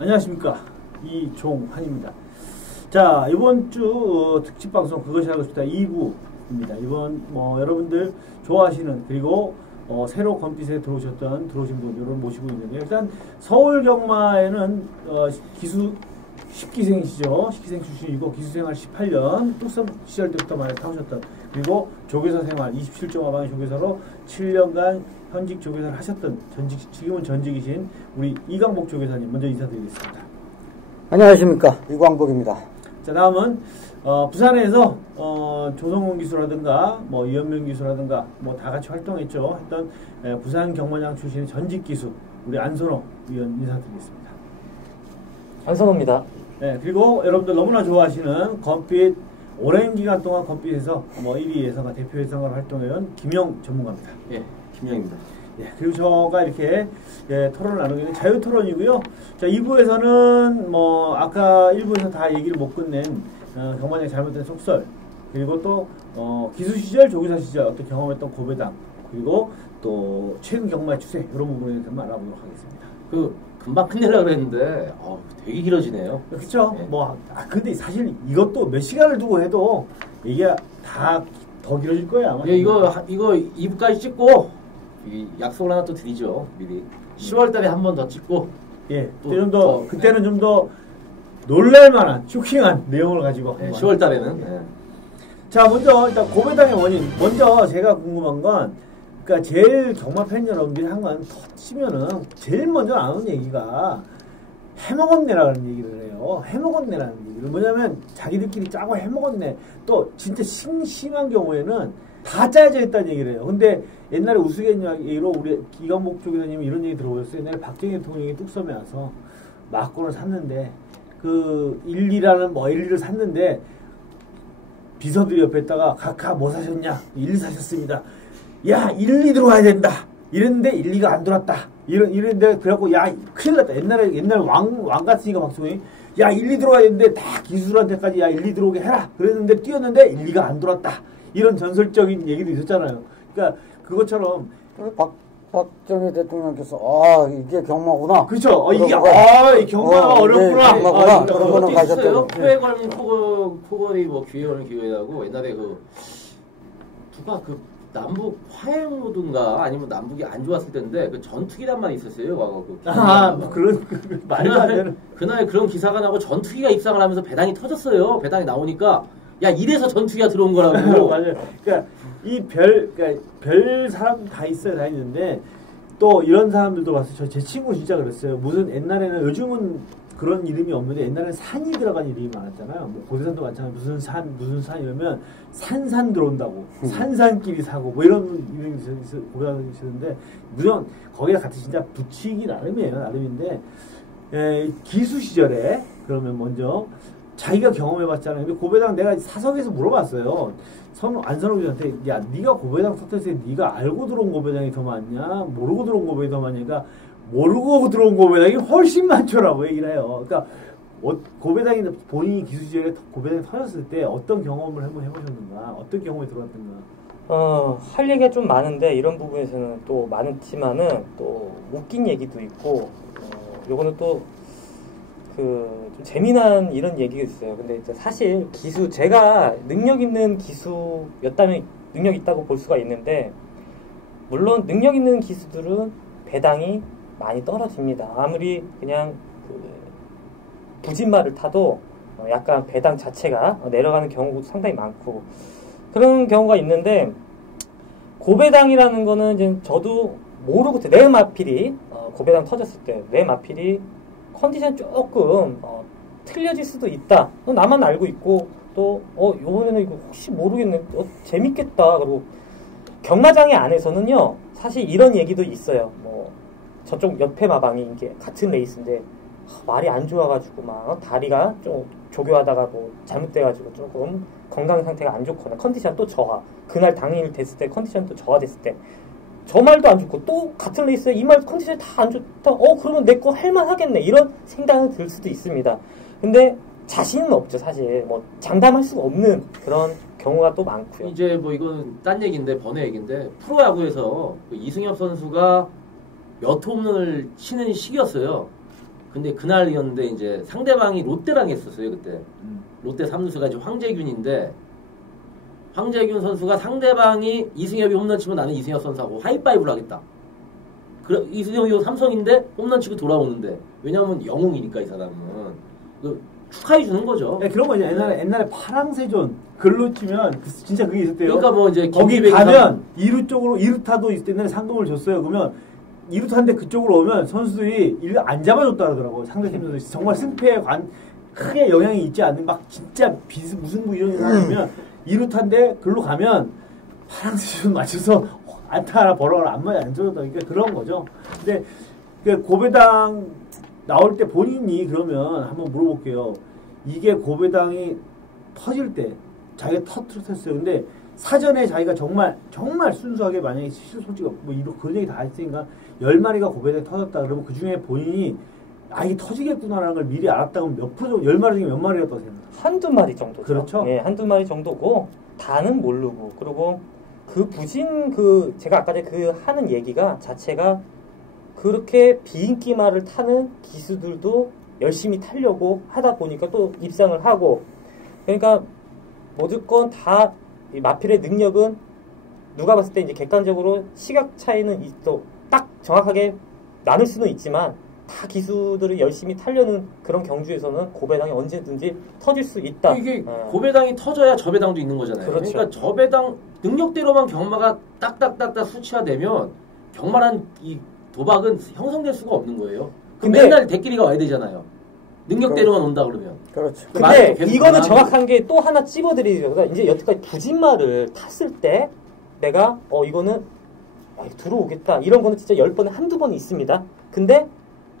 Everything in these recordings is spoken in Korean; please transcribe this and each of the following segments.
안녕하십니까, 이종환입니다. 자, 이번 주 특집 방송 그것이 알고 싶다 2부입니다. 이번 여러분들 좋아하시는, 그리고 새로 검빛에 들어오신 분들을 모시고 있는데, 일단 서울 경마에는 기수 10기생이시죠. 10기생 출신이고 기수생활 18년 뚝섬 시절 때부터 많이 타오셨던, 그리고 조교사 생활 27종 화방의 조교사로 7년간 현직 조교사를 하셨던, 지금은 전직이신 우리 이광복 조교사님 먼저 인사드리겠습니다. 안녕하십니까, 이광복입니다. 자, 다음은 부산에서 조성훈 기수라든가 이현명 기수라든가 다 같이 활동했죠. 했던 부산 경마장 출신의 전직 기수 우리 안선호 위원 인사드리겠습니다. 안선호입니다. 네, 그리고 여러분들 너무나 좋아하시는 검빛, 오랜 기간 동안 검빛에서 1위 예선과 대표 예선을 활동해온 김영 전문가입니다. 예, 김영입니다. 예, 그리고 저가 이렇게 토론을 나누게 된 자유 토론이고요. 자, 2부에서는 아까 1부에서 다 얘기를 못 끝낸 경마장의 잘못된 속설, 그리고 또 기수 시절, 조교사 시절 어떤 경험했던 고배당, 그리고 또 최근 경마의 추세, 이런 부분에 대해서 알아보도록 하겠습니다. 금방 끝내려고 그랬는데 되게 길어지네요. 그렇죠. 네. 근데 사실 이것도 몇 시간을 두고 해도 이게 다 더 길어질 거예요, 아마. 예, 이거 2부까지 찍고 약속을 하나 또 드리죠, 미리. 10월 달에 한 번 더 찍고. 예, 그때는 좀 더 놀랄만한, 쇼킹한 내용을 가지고. 네, 10월 달에는. 네. 자, 먼저 일단 고배당의 원인. 먼저 제가 궁금한 건, 그러니까 제일 경마 팬 여러분들이 한 건 터치면은 제일 먼저 나오는 얘기가 해먹었네라는 얘기를 해요. 해먹었네라는 얘기를. 뭐냐면 자기들끼리 짜고 해먹었네. 또 진짜 심한 경우에는 다 짜여져 있다는 얘기를 해요. 근데 옛날에 우스갯얘기로 우리 이광복 조교사님이 이런 얘기 들어보셨어요. 옛날에 박정희 대통령이 뚝섬에 와서 막고를 샀는데, 1,2라는 1,2를 샀는데, 비서들이 옆에 있다가 각하 뭐 사셨냐? 1,2 사셨습니다. 야, 1,2 들어와야 된다. 이랬는데 1,2가 안 들어왔다. 이랬는데 그래갖고 야, 큰일 났다. 옛날 왕 같으니까 박수홍이 야, 1,2 들어와야 되는데 다 기술한테까지 야, 1,2 들어오게 해라. 그랬는데 뛰었는데 1,2가 안 들어왔다. 이런 전설적인 얘기도 있었잖아요. 그러니까 그것처럼 박정희 대통령께서 이게 경마구나. 그렇죠. 이 경마가 어렵구나. 경마구나. 그런 거는 가셨죠. 코에 걸면 코걸이 귀에 걸면 귀에라고 옛날에 누가 남북 화해무든가 아니면 남북이 안 좋았을 때인데 전투기란 말이 있었어요. 그런 말도 안 되는. 그날 그런 기사가 나고 전투기가 입상을 하면서 배당이 터졌어요. 배당이 나오니까 야, 이래서 전투기가 들어온 거라고. 맞아요. 그러니까 별 사람 다 있어요, 다 있는데 또 이런 사람들도 봤어요. 제 친구 진짜 그랬어요. 무슨 옛날에는, 요즘은 그런 이름이 없는데 옛날에는 산이 들어간 이름이 많았잖아요. 고대산도 많잖아요. 무슨 산 이러면 산산 들어온다고, 산산끼리 사고 이런 이름이 있었는데, 물론 거기가 같이 진짜 붙이기 나름이에요. 나름인데 기수 시절에 그러면 먼저 자기가 경험해봤잖아요. 근데 고배당 내가 사석에서 물어봤어요. 안선호 교수한테, 야, 네가 고배당 터트렸을 때 네가 알고 들어온 고배당이 더 많냐, 모르고 들어온 고배당이 더 많냐니까 모르고 들어온 고배당이 훨씬 많더라고 얘기를 해요. 그러니까 고배당이, 본인이 기수 시절에 고배당이 터졌을 때 어떤 경험을 한번 해보셨는가, 어떤 경험이 들어왔던가. 할 얘기가 좀 많은데 이런 부분에서는 또 많지만은 또 웃긴 얘기도 있고, 요거는 또 좀 재미난 이런 얘기가 있어요. 근데 사실 제가 능력 있는 기수였다면 능력 있다고 볼 수가 있는데, 물론 능력 있는 기수들은 배당이 많이 떨어집니다. 아무리 그냥 부진말을 타도 약간 배당 자체가 내려가는 경우도 상당히 많고 그런 경우가 있는데, 고배당이라는 거는 이제 저도 모르고 내 마필이 고배당 터졌을 때 내 마필이 컨디션 조금 틀려질 수도 있다. 나만 알고 있고, 또 요번에는 이거 혹시 모르겠네. 재밌겠다. 그리고 경마장의 안에서는요, 사실 이런 얘기도 있어요. 저쪽 옆에 마방이 이게 같은 레이스인데 말이 안 좋아가지고 다리가 좀 조교하다가 잘못돼가지고 조금 건강 상태가 안 좋거나 컨디션 또 저하, 그날 당일 됐을 때 컨디션 또 저하됐을 때 저 말도 안 좋고 또 같은 레이스에 이 말 컨디션이 다 안 좋다. 그러면 내 거 할만하겠네. 이런 생각은 들 수도 있습니다. 근데 자신은 없죠, 사실. 뭐 장담할 수가 없는 그런 경우가 또 많고요. 이제 뭐 이건 딴 얘기인데 번외 얘기인데 프로야구에서 그 이승엽 선수가 몇 홈런을 치는 시기였어요. 근데 그날이었는데 이제 상대방이 롯데랑 했었어요, 그때. 롯데 3루수가 이제 황재균인데 황재균 선수가 상대방이 이승엽이 홈런 치면 나는 이승엽 선수하고 하이파이브를 하겠다. 그래, 이승엽이 삼성인데 홈런 치고 돌아오는데 왜냐하면 영웅이니까 이 사람은 축하해 주는 거죠. 네, 그런 거 옛날에 파랑새존 글로 치면 진짜 그게 있었대요. 그러니까 뭐 이제 거기 가면 2루 쪽으로 2루타도 있을 때는 상금을 줬어요. 그러면 2루타인데 그쪽으로 오면 선수들이 1루 안 잡아줬다 그러더라고요. 상대팀 선수들이 정말 승패에 크게 영향이 있지 않는 막 진짜 무승부 이런 상황이면 2루타인데 글로 가면 파랑새존 맞춰서 안타 하나 벌어라 안 줘줬다. 그러니까 그런 거죠. 근데 고배당 나올 때 본인이 그러면 한번 물어볼게요. 이게 고배당이 터질 때 자기가 터뜨렸어요. 근데 사전에 자기가 정말 순수하게 만약에 솔직히 뭐 이런 그런 얘기 다 했으니까 10마리가 고배당이 터졌다 그러면 그 중에 본인이 이게 터지겠구나라는 걸 미리 알았다면 몇 프로 정도 10마리 중에 몇 마리였다고 생각해요? 한두 마리 정도죠. 그렇죠. 예, 한두 마리 정도고 다는 모르고 그리고 그 부진 제가 아까 전에 하는 얘기가 자체가 그렇게 비인기말을 타는 기수들도 열심히 타려고 하다 보니까 또 입상을 하고 그러니까 무조건 다 마필의 능력은 누가 봤을 때 이제 객관적으로 시각 차이는 딱 정확하게 나눌 수는 있지만 다 기수들을 열심히 타려는 그런 경주에서는 고배당이 언제든지 터질 수 있다. 이게 고배당이 터져야 저배당도 있는 거잖아요. 그렇죠. 그러니까 저배당 능력대로만 경마가 딱딱딱딱 수치화되면 경마란 이 도박은 형성될 수가 없는 거예요. 근데 맨날 대끼리가 와야 되잖아요. 능력대로만 온다 그러면. 그렇죠. 근데 이거는 정확한 게 또 하나 찝어드리죠. 그러니까 이제 여태까지 부진말을 탔을 때 내가 이거는 들어오겠다. 이런 거는 진짜 10번에 한두 번 있습니다. 근데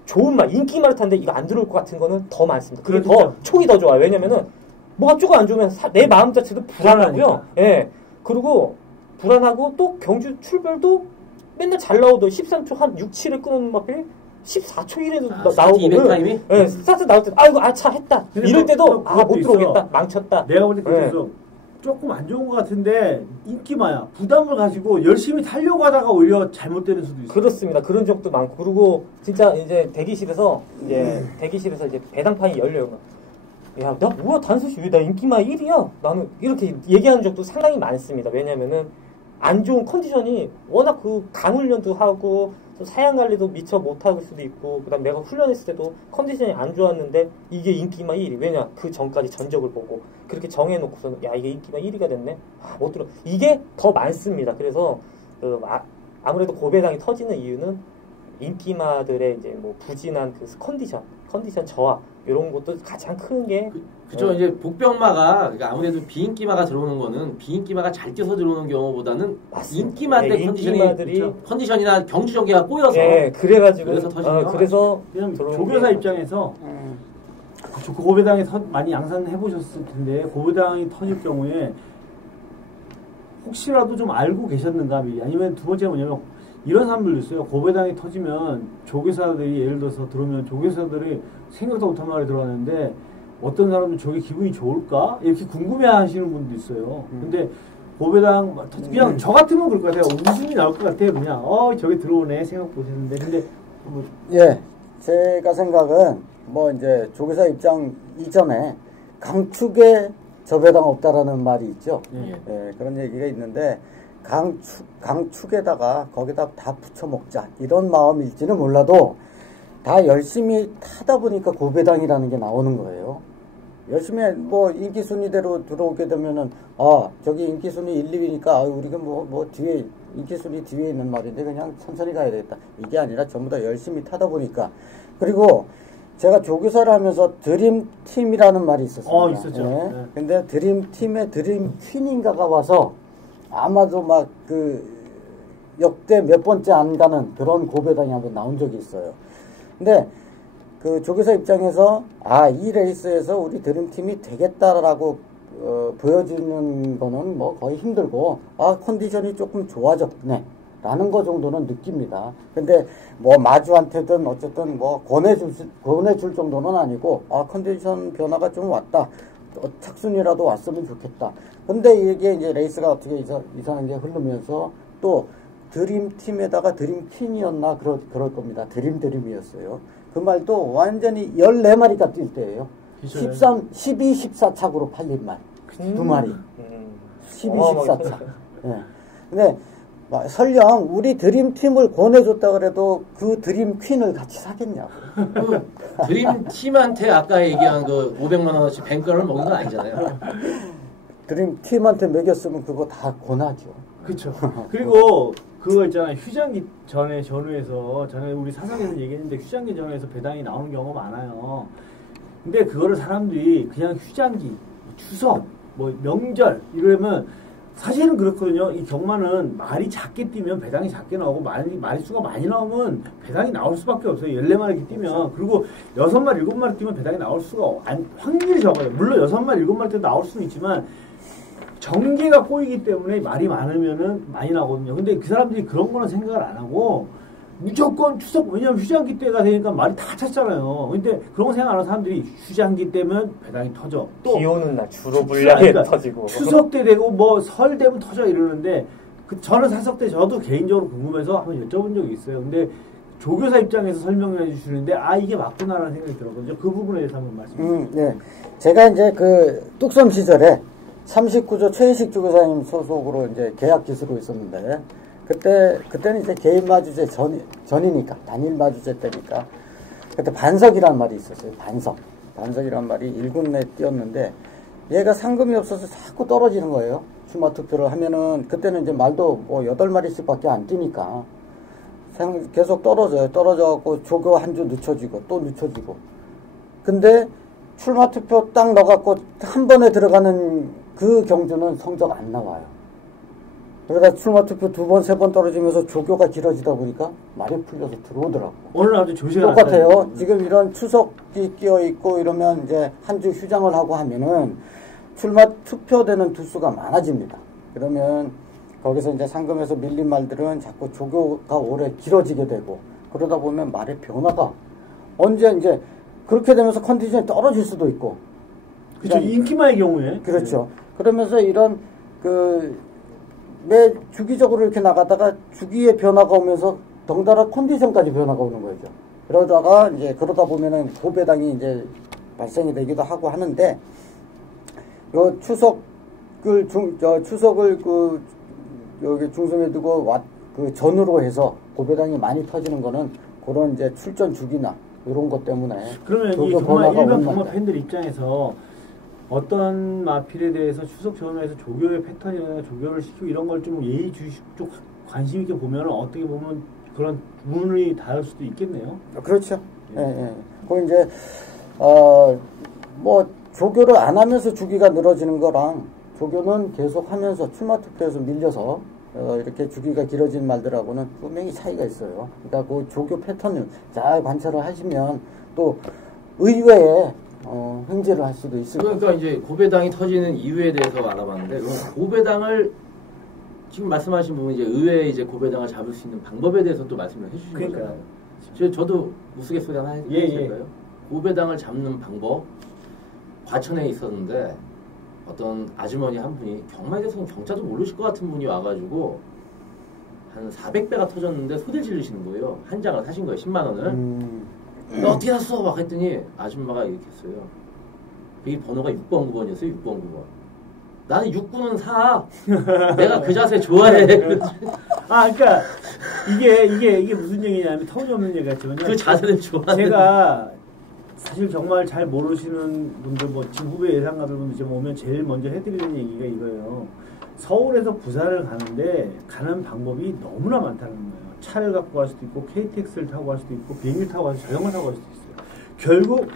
좋은 말, 인기말을 탔는데 이거 안 들어올 것 같은 거는 더 많습니다. 그게 그렇죠. 촉이 더 좋아요. 왜냐면은 뭐가 조금 안 좋으면 내 마음 자체도 불안하고요. 예. 그리고 불안하고 또 경주 출발도 맨날 잘 나오던 13초 한 6, 7을 끊는 마필 14초 1에도 나오고. 200타임이? 예, 스타트 나올 때 아이고 아차 했다. 이럴 때도 못 들어오겠다. 망쳤다. 내가 볼 때 그래서 조금 안 좋은 것 같은데 인기마야 부담을 가지고 열심히 타려고 하다가 오히려 잘못되는 수도 있어요. 그렇습니다. 그런 적도 많고 그리고 진짜 이제 대기실에서 이제 배당판이 열려요. 야, 나 뭐야 단수씨 왜 나 인기마 1위야? 나는 이렇게 얘기하는 적도 상당히 많습니다. 왜냐면은 안 좋은 컨디션이 워낙 강훈련도 하고 사양 관리도 미처 못할 수도 있고 그다음 내가 훈련했을 때도 컨디션이 안 좋았는데 이게 인기마 1위. 왜냐? 그 전까지 전적을 보고 그렇게 정해놓고서는 야 이게 인기마 1위가 됐네? 못 들어. 이게 더 많습니다. 그래서 아무래도 고배당이 터지는 이유는 인기마들의 이제 뭐 부진한 컨디션 저하 이런 것도 가장 큰 게 그죠. 이제 복병마가 그러니까 아무래도 비인기마가 들어오는 거는 비인기마가 잘 뛰어서 들어오는 경우보다는 맞습니다. 인기마인데 컨디션이나 경주 전개가 꼬여서 그래가지고 그래서 터지는 그래서 조교사 입장에서 고배당이 많이 양산해 보셨을 텐데 고배당이 터질 경우에 혹시라도 좀 알고 계셨는가 미리 아니면 두 번째가 뭐냐면 이런 사람들도 있어요. 고배당이 터지면 조교사들이 예를 들어서 들어오면 조교사들이 생각도 못한 말이 들어왔는데 어떤 사람은 저게 기분이 좋을까? 이렇게 궁금해하시는 분도 있어요. 근데 고배당 그냥 저 같으면 그럴 것 같아요. 웃음이 나올 것 같아요. 그냥 저게 들어오네 생각 못했는데 근데 예, 제가 생각은 뭐 이제 조교사 입장 이전에 강축에 저배당 없다라는 말이 있죠. 예, 그런 얘기가 있는데 강축에다가 거기다 다 붙여 먹자 이런 마음일지는 몰라도 다 열심히 타다 보니까 고배당이라는 게 나오는 거예요. 열심히 뭐 인기 순위대로 들어오게 되면은 저기 인기 순위 1, 2위니까 우리가 뭐 뒤에 인기 순위 뒤에 있는 말인데 그냥 천천히 가야 되겠다. 이게 아니라 전부 다 열심히 타다 보니까 그리고 제가 조교사를 하면서 드림팀이라는 말이 있었습니다. 있었죠. 네. 근데 드림팀의 드림퀸인가가 와서 아마도 막 역대 몇 번째 안 가는 그런 고배당이 한번 나온 적이 있어요. 근데 그 조교사 입장에서 이 레이스에서 우리 드림팀이 되겠다라고 보여주는 거는 뭐 거의 힘들고 컨디션이 조금 좋아졌네. 라는 거 정도는 느낍니다. 근데 뭐 마주한테든 어쨌든 뭐 권해줄 정도는 아니고, 아, 컨디션 변화가 좀 왔다. 착순이라도 왔으면 좋겠다. 근데 이게 이제 레이스가 어떻게 이상하게 흐르면서 또 드림팀에다가 드림퀸이었나 그럴 겁니다. 드림이었어요. 그 말도 완전히 14마리가 뛸 때예요. 12, 14 착으로 팔린 말. 두 마리. 12, 14 착. 예. 근데 설령 우리 드림팀을 권해줬다 그래도 그 드림퀸을 같이 사겠냐고. 드림팀한테 아까 얘기한 그 500만 원어치 뱅가를 먹은 건 아니잖아요. 드림팀한테 먹였으면 그거 다 권하죠. 그렇죠. 그리고 그거 있잖아요. 휴장기 전에 우리 사상에서 얘기했는데 휴장기 전에서 배당이 나오는 경우가 많아요. 근데 그거를 사람들이 그냥 휴장기, 추석, 뭐 명절 이러면 사실은 그렇거든요. 이 경마는 말이 작게 뛰면 배당이 작게 나오고 마리수가 많이 나오면 배당이 나올 수밖에 없어요. 14마리 뛰면. 그리고 6마리, 7마리 뛰면 배당이 나올 수가 확률이 적어요. 물론 6마리, 7마리 뛰면 나올 수는 있지만 정계가 꼬이기 때문에 말이 많으면은 많이 나오거든요. 근데 그 사람들이 그런 거는 생각을 안 하고 무조건 추석, 왜냐면 휴장기 때가 되니까 말이 다 찼잖아요. 근데 그런 거 생각 안 하는 사람들이 휴장기 때면 배당이 터져. 또 비 오는 날 주로 물량이 터지고. 추석 때 되고 뭐 설 되면 터져 이러는데 저는 사석 때 저도 개인적으로 궁금해서 한번 여쭤본 적이 있어요. 근데 조교사 입장에서 설명해 주시는데 이게 맞구나라는 생각이 들었거든요. 그 부분에 대해서 한번 말씀해 주세요. 네. 제가 이제 그 뚝섬 시절에 39조 최혜식 조교사님 소속으로 이제 계약 기수로 있었는데 그때는 이제 개인 마주제 전이니까, 단일 마주제 때니까, 그때 반석이란 말이 있었어요. 반석이란 말이 1군 내 뛰었는데, 얘가 상금이 없어서 자꾸 떨어지는 거예요. 출마 투표를 하면은, 그때는 이제 말도 뭐 8마리씩 밖에 안 뛰니까, 계속 떨어져요. 떨어져갖고 조교 한 주 늦춰지고, 또 늦춰지고. 근데 출마 투표 딱 넣어갖고 한 번에 들어가는 그 경주는 성적 안 나와요. 그러다 출마 투표 2번, 3번 떨어지면서 조교가 길어지다 보니까 말이 풀려서 들어오더라고. 오늘 아주 조시가 똑같아요. 지금 이런 추석이 끼어 있고 이러면 이제 한 주 휴장을 하고 하면은 출마 투표되는 두수가 많아집니다. 그러면 거기서 이제 상금에서 밀린 말들은 자꾸 조교가 오래 길어지게 되고 그러다 보면 말의 변화가 언제 이제 그렇게 되면서 컨디션이 떨어질 수도 있고. 그렇죠. 인기마의 경우에. 그렇죠. 그러면서 이런 매 주기적으로 이렇게 나가다가 주기의 변화가 오면서 덩달아 컨디션까지 변화가 오는 거죠. 그러다 보면은 고배당이 이제 발생이 되기도 하고 하는데, 요 추석을 여기 중심에 두고 그 전후로 해서 고배당이 많이 터지는 거는 그런 이제 출전 주기나 이런 것 때문에. 그러면 이 정말 일반 경마 팬들 입장에서 어떤 마필에 대해서 추석 전후에서 조교의 패턴이나 조교를 시키고 이런 걸 좀 예의주시고 관심 있게 보면 어떻게 보면 그런 문이 닿을 수도 있겠네요. 그렇죠. 예. 그 이제 뭐 조교를 안 하면서 주기가 늘어지는 거랑 조교는 계속 하면서 출마 투표에서 밀려서 이렇게 주기가 길어진 말들하고는 분명히 차이가 있어요. 그러니까 그 조교 패턴을 잘 관찰을 하시면 또 의외에 횡재를 할 수도 있습니다. 그러니까 이제 고배당이 터지는 이유에 대해서 알아봤는데, 고배당을 지금 말씀하신 부분 이제 의외에 이제 고배당을 잡을 수 있는 방법에 대해서 또 말씀을 해주신 거잖아요. 저도 우스갯소리 하나 해드릴까요? 고배당을 잡는 방법, 과천에 있었는데 어떤 아주머니 한 분이 경마에 대해서는 경자도 모르실 것 같은 분이 와가지고 한 400배가 터졌는데 소리를 지르시는 거예요. 한 장을 사신 거예요. 10만 원을. 너 어떻게 샀어? 막 했더니 아줌마가 이렇게 했어요. 이 번호가 6번 9번이었어요. 6번 9번. 나는 6구는 사. 내가 그 자세 좋아해. 그러니까 이게 무슨 얘기냐면 터무니없는 얘기 같지만요. 그 자세는 좋아해. 제가 사실 정말 잘 모르시는 분들, 뭐 지금 후배 예상가들 분들 지금 오면 제일 먼저 해드리는 얘기가 이거예요. 서울에서 부산을 가는데 가는 방법이 너무나 많다는 거예요. 차를 갖고 갈 수도 있고 KTX를 타고 갈 수도 있고 비행기 타고 갈 수도 있고 자전거 타고 갈 수도 있어요. 결국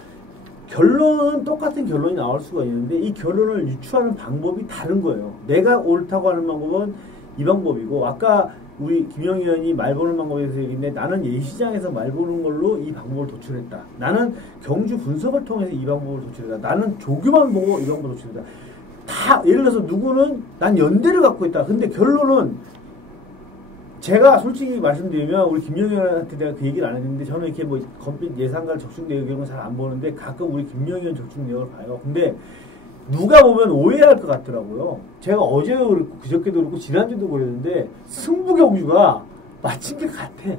결론은 똑같은 결론이 나올 수가 있는데 이 결론을 유추하는 방법이 다른 거예요. 내가 옳다고 하는 방법은 이 방법이고, 아까 우리 김영희 의원이 말 보는 방법에 대해서 얘기했는데, 나는 예시장에서 말 보는 걸로 이 방법을 도출했다. 나는 경주 분석을 통해서 이 방법을 도출했다. 나는 조교만 보고 이 방법을 도출했다. 다 예를 들어서 누구는 난 연대를 갖고 있다. 근데 결론은 제가 솔직히 말씀드리면 우리 김영현한테 내가 그 얘기를 안 했는데 저는 이렇게 뭐 검빛 예상가를 적중 내역을 잘 안 보는데 가끔 우리 김영현 적중 내역을 봐요. 근데 누가 보면 오해할 것 같더라고요. 제가 어제도 그렇고 그저께도 그렇고 지난주도 그랬는데 승부경주가 맞힌 게 같아.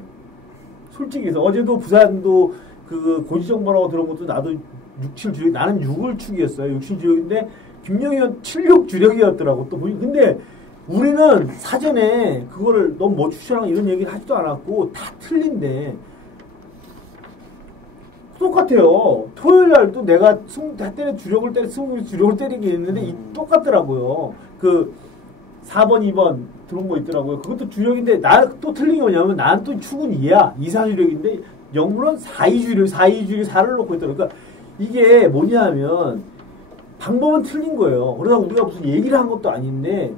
솔직히 해서 어제도 부산도 그 고지정보라고 들은 것도 나도 6, 7 주력, 나는 6을 축이었어요. 6, 7 주력인데 김영현 7, 6 주력이었더라고. 또 근데 우리는 사전에 그거를 너무 뭐 추천하고 이런 얘기를 하지도 않았고 다 틀린데 똑같아요. 토요일 날도 내가 주력을 때리게 했는데 똑같더라고요. 그 4번, 2번 들어온 거 있더라고요. 그것도 주력인데 나 또 틀린 게 뭐냐면 나는 또 축은 2야. 2, 4 주력인데 영물은 4, 2 주력, 4, 2 주력 4를 놓고 있더라고요. 그러니까 이게 뭐냐면 방법은 틀린 거예요. 그러다 우리가 무슨 얘기를 한 것도 아닌데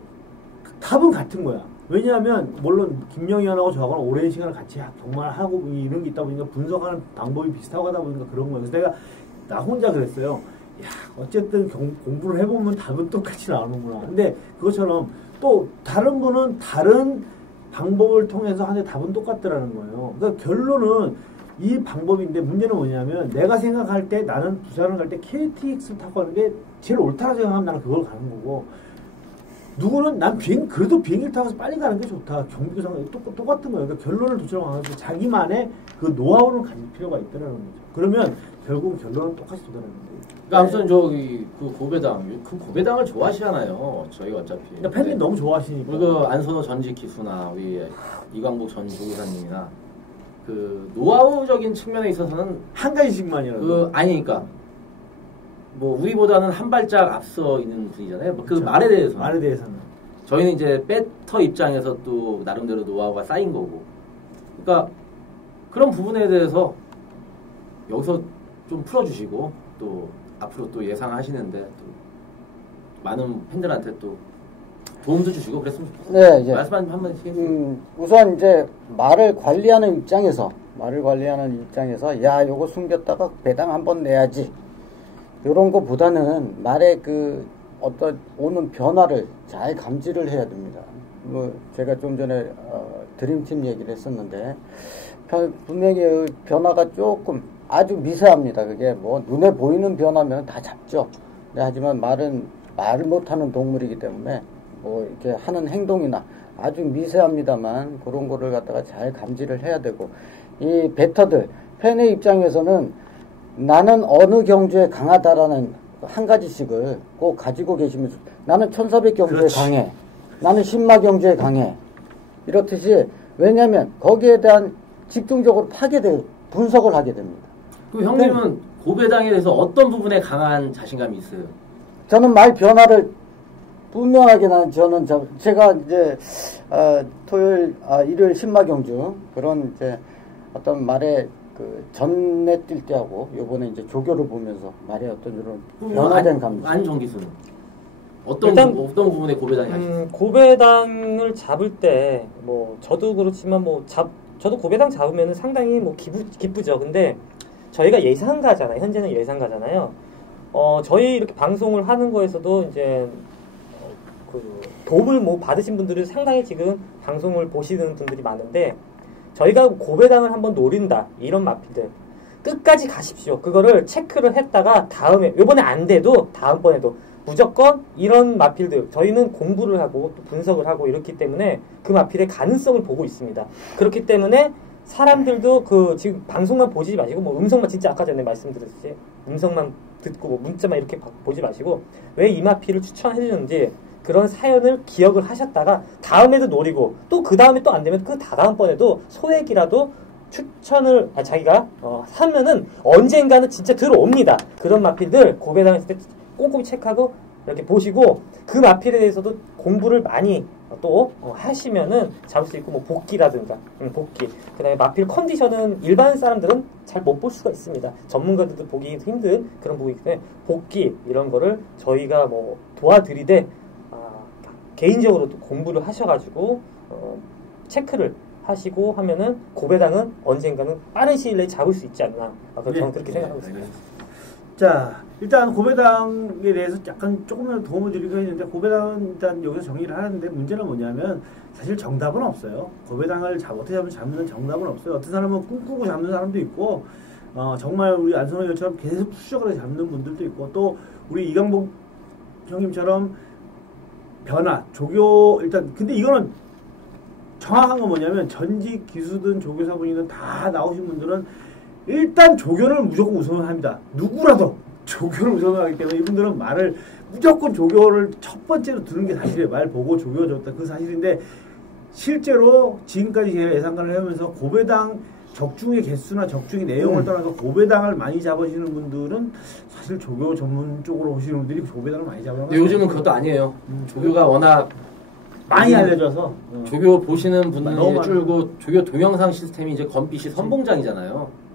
답은 같은 거야. 왜냐하면 물론 김영현하고 저하고는 오랜 시간을 같이 경마하고 이런 게 있다 보니까 분석하는 방법이 비슷하고 하다 보니까 그런 거예요. 그래서 나 혼자 그랬어요. 야, 어쨌든 공부를 해보면 답은 똑같이 나오는구나. 근데 그것처럼 또 다른 분은 다른 방법을 통해서 하는데 답은 똑같더라는 거예요. 그러니까 결론은 이 방법인데 문제는 뭐냐면 내가 생각할 때 나는 부산을 갈 때 KTX를 타고 가는 게 제일 옳다고 생각하면 나는 그걸 가는 거고 누구는 난 그래도 비행기를 타고서 빨리 가는 게 좋다. 경비도 상관없이 똑같은 거예요. 그러니까 결론을 도출하면서 자기만의 그 노하우를 가질 필요가 있다는 거죠. 그러면 결국 결론은 똑같이 도달하는 거예요. 그러니까 아무튼 저기 그 고배당을 좋아하시잖아요. 저희가 어차피. 그러니까 팬들이 너무 좋아하시니까. 우리 그 안선호 전직 기수나 우리 이광복 전 조기사님이나 그 노하우적인 측면에 있어서는 한 가지씩만이라도. 그 아니니까. 뭐 우리보다는 한 발짝 앞서 있는 분이잖아요. 그 그렇죠. 말에 대해서. 말에 대해서는. 저희는 이제 배터 입장에서 또 나름대로 노하우가 쌓인 거고. 그러니까 그런 부분에 대해서 여기서 좀 풀어주시고 또 앞으로 또 예상하시는데 또 많은 팬들한테 또 도움도 주시고 그랬으면 좋겠어요. 네, 이제 말씀 한번 해주시겠어요? 우선 이제 말을 관리하는 입장에서 야, 요거 숨겼다가 배당 한번 내야지. 이런 거보다는 말의 그 어떤 오는 변화를 잘 감지를 해야 됩니다. 뭐 제가 좀 전에 드림팀 얘기를 했었는데 분명히 변화가 조금 아주 미세합니다. 그게 뭐 눈에 보이는 변화면 다 잡죠. 하지만 말은 말을 못하는 동물이기 때문에 뭐 이렇게 하는 행동이나 아주 미세합니다만 그런 거를 갖다가 잘 감지를 해야 되고 이 배터들 팬의 입장에서는 나는 어느 경주에 강하다라는 한 가지씩을 꼭 가지고 계시면서 나는 1400 경주에 그렇지. 강해. 나는 신마 경주에 강해. 이렇듯이 왜냐하면 거기에 대한 집중적으로 분석을 하게 됩니다. 그 형님은 고배당에 대해서 어떤 부분에 강한 자신감이 있어요? 저는 말 변화를 분명하게 제가 이제 일요일 신마 경주 그런 이제 어떤 말에 그 전에 뛸 때하고 요번에 이제 조교를 보면서 말의 어떤 이런 변화된 감지. 안정기수는 어떤 부분에 고배당이 하시죠? 고배당을 잡을 때 뭐 저도 그렇지만 저도 고배당 잡으면 상당히 뭐 기쁘죠. 근데 저희가 예상가잖아요. 현재는 예상가잖아요. 저희 이렇게 방송을 하는 거에서도 이제 그 도움을 뭐 받으신 분들은 상당히 지금 방송을 보시는 분들이 많은데. 저희가 고배당을 한번 노린다. 이런 마필들. 끝까지 가십시오. 그거를 체크를 했다가 다음에, 요번에 안 돼도 다음번에도 무조건 이런 마필들. 저희는 공부를 하고 또 분석을 하고 이렇기 때문에 그 마필의 가능성을 보고 있습니다. 그렇기 때문에 사람들도 지금 방송만 보지 마시고 뭐 음성만 진짜 아까 전에 말씀드렸듯이 음성만 듣고 뭐 문자만 이렇게 보지 마시고 왜 이 마필을 추천해 주는지 그런 사연을 기억을 하셨다가 다음에도 노리고 또 그 다음에 또 안 되면 그 다다음번에도 소액이라도 추천을 자기가 하면은 언젠가는 진짜 들어옵니다. 그런 마필들 고배당했을 때 꼼꼼히 체크하고 이렇게 보시고 그 마필에 대해서도 공부를 많이 또 하시면은 잡을 수 있고 뭐 복기라든가 복기 그다음에 마필 컨디션은 일반 사람들은 잘 못 볼 수가 있습니다. 전문가들도 보기 힘든 그런 부분이기 때문에 복기 이런 거를 저희가 뭐 도와드리되 개인적으로 또 공부를 하셔가지고 체크를 하시고 하면은 고배당은 언젠가는 빠른 시일 내에 잡을 수 있지 않나. 저는 그렇게 생각하고 있습니다. 자, 일단 고배당에 대해서 약간 조금이라도 도움을 드리고 했는데 고배당은 일단 여기서 정리를 하는데 문제는 뭐냐면 사실 정답은 없어요. 고배당을 어떻게 잡는 정답은 없어요. 어떤 사람은 꿈꾸고 잡는 사람도 있고 정말 우리 안선호 의원처럼 계속 수적으로 잡는 분들도 있고 또 우리 이강복 형님처럼 변화, 조교 일단 근데 이거는 정확한 건 뭐냐면 전직 기수든 조교사분이든 다 나오신 분들은 일단 조교를 무조건 우선합니다. 누구라도 조교를 우선하기 때문에 이분들은 말을 무조건 조교를 첫 번째로 들은 게 사실이에요. 말 보고 조교 줬다 그 사실인데 실제로 지금까지 제가 예상관을 하면서 고배당 적중의 개수나 적중의 내용을 떠나서 고배당을 많이 잡으시는 분들은 사실 조교 전문 쪽으로 오시는 분들이 고배당을 많이 잡아요. 근데 요즘은 그것도 아니에요. 조교가 워낙 많이 알려져서 조교 보시는 분들이 너무 줄고 조교 동영상 시스템이 이제 건빛이 선봉장이잖아요.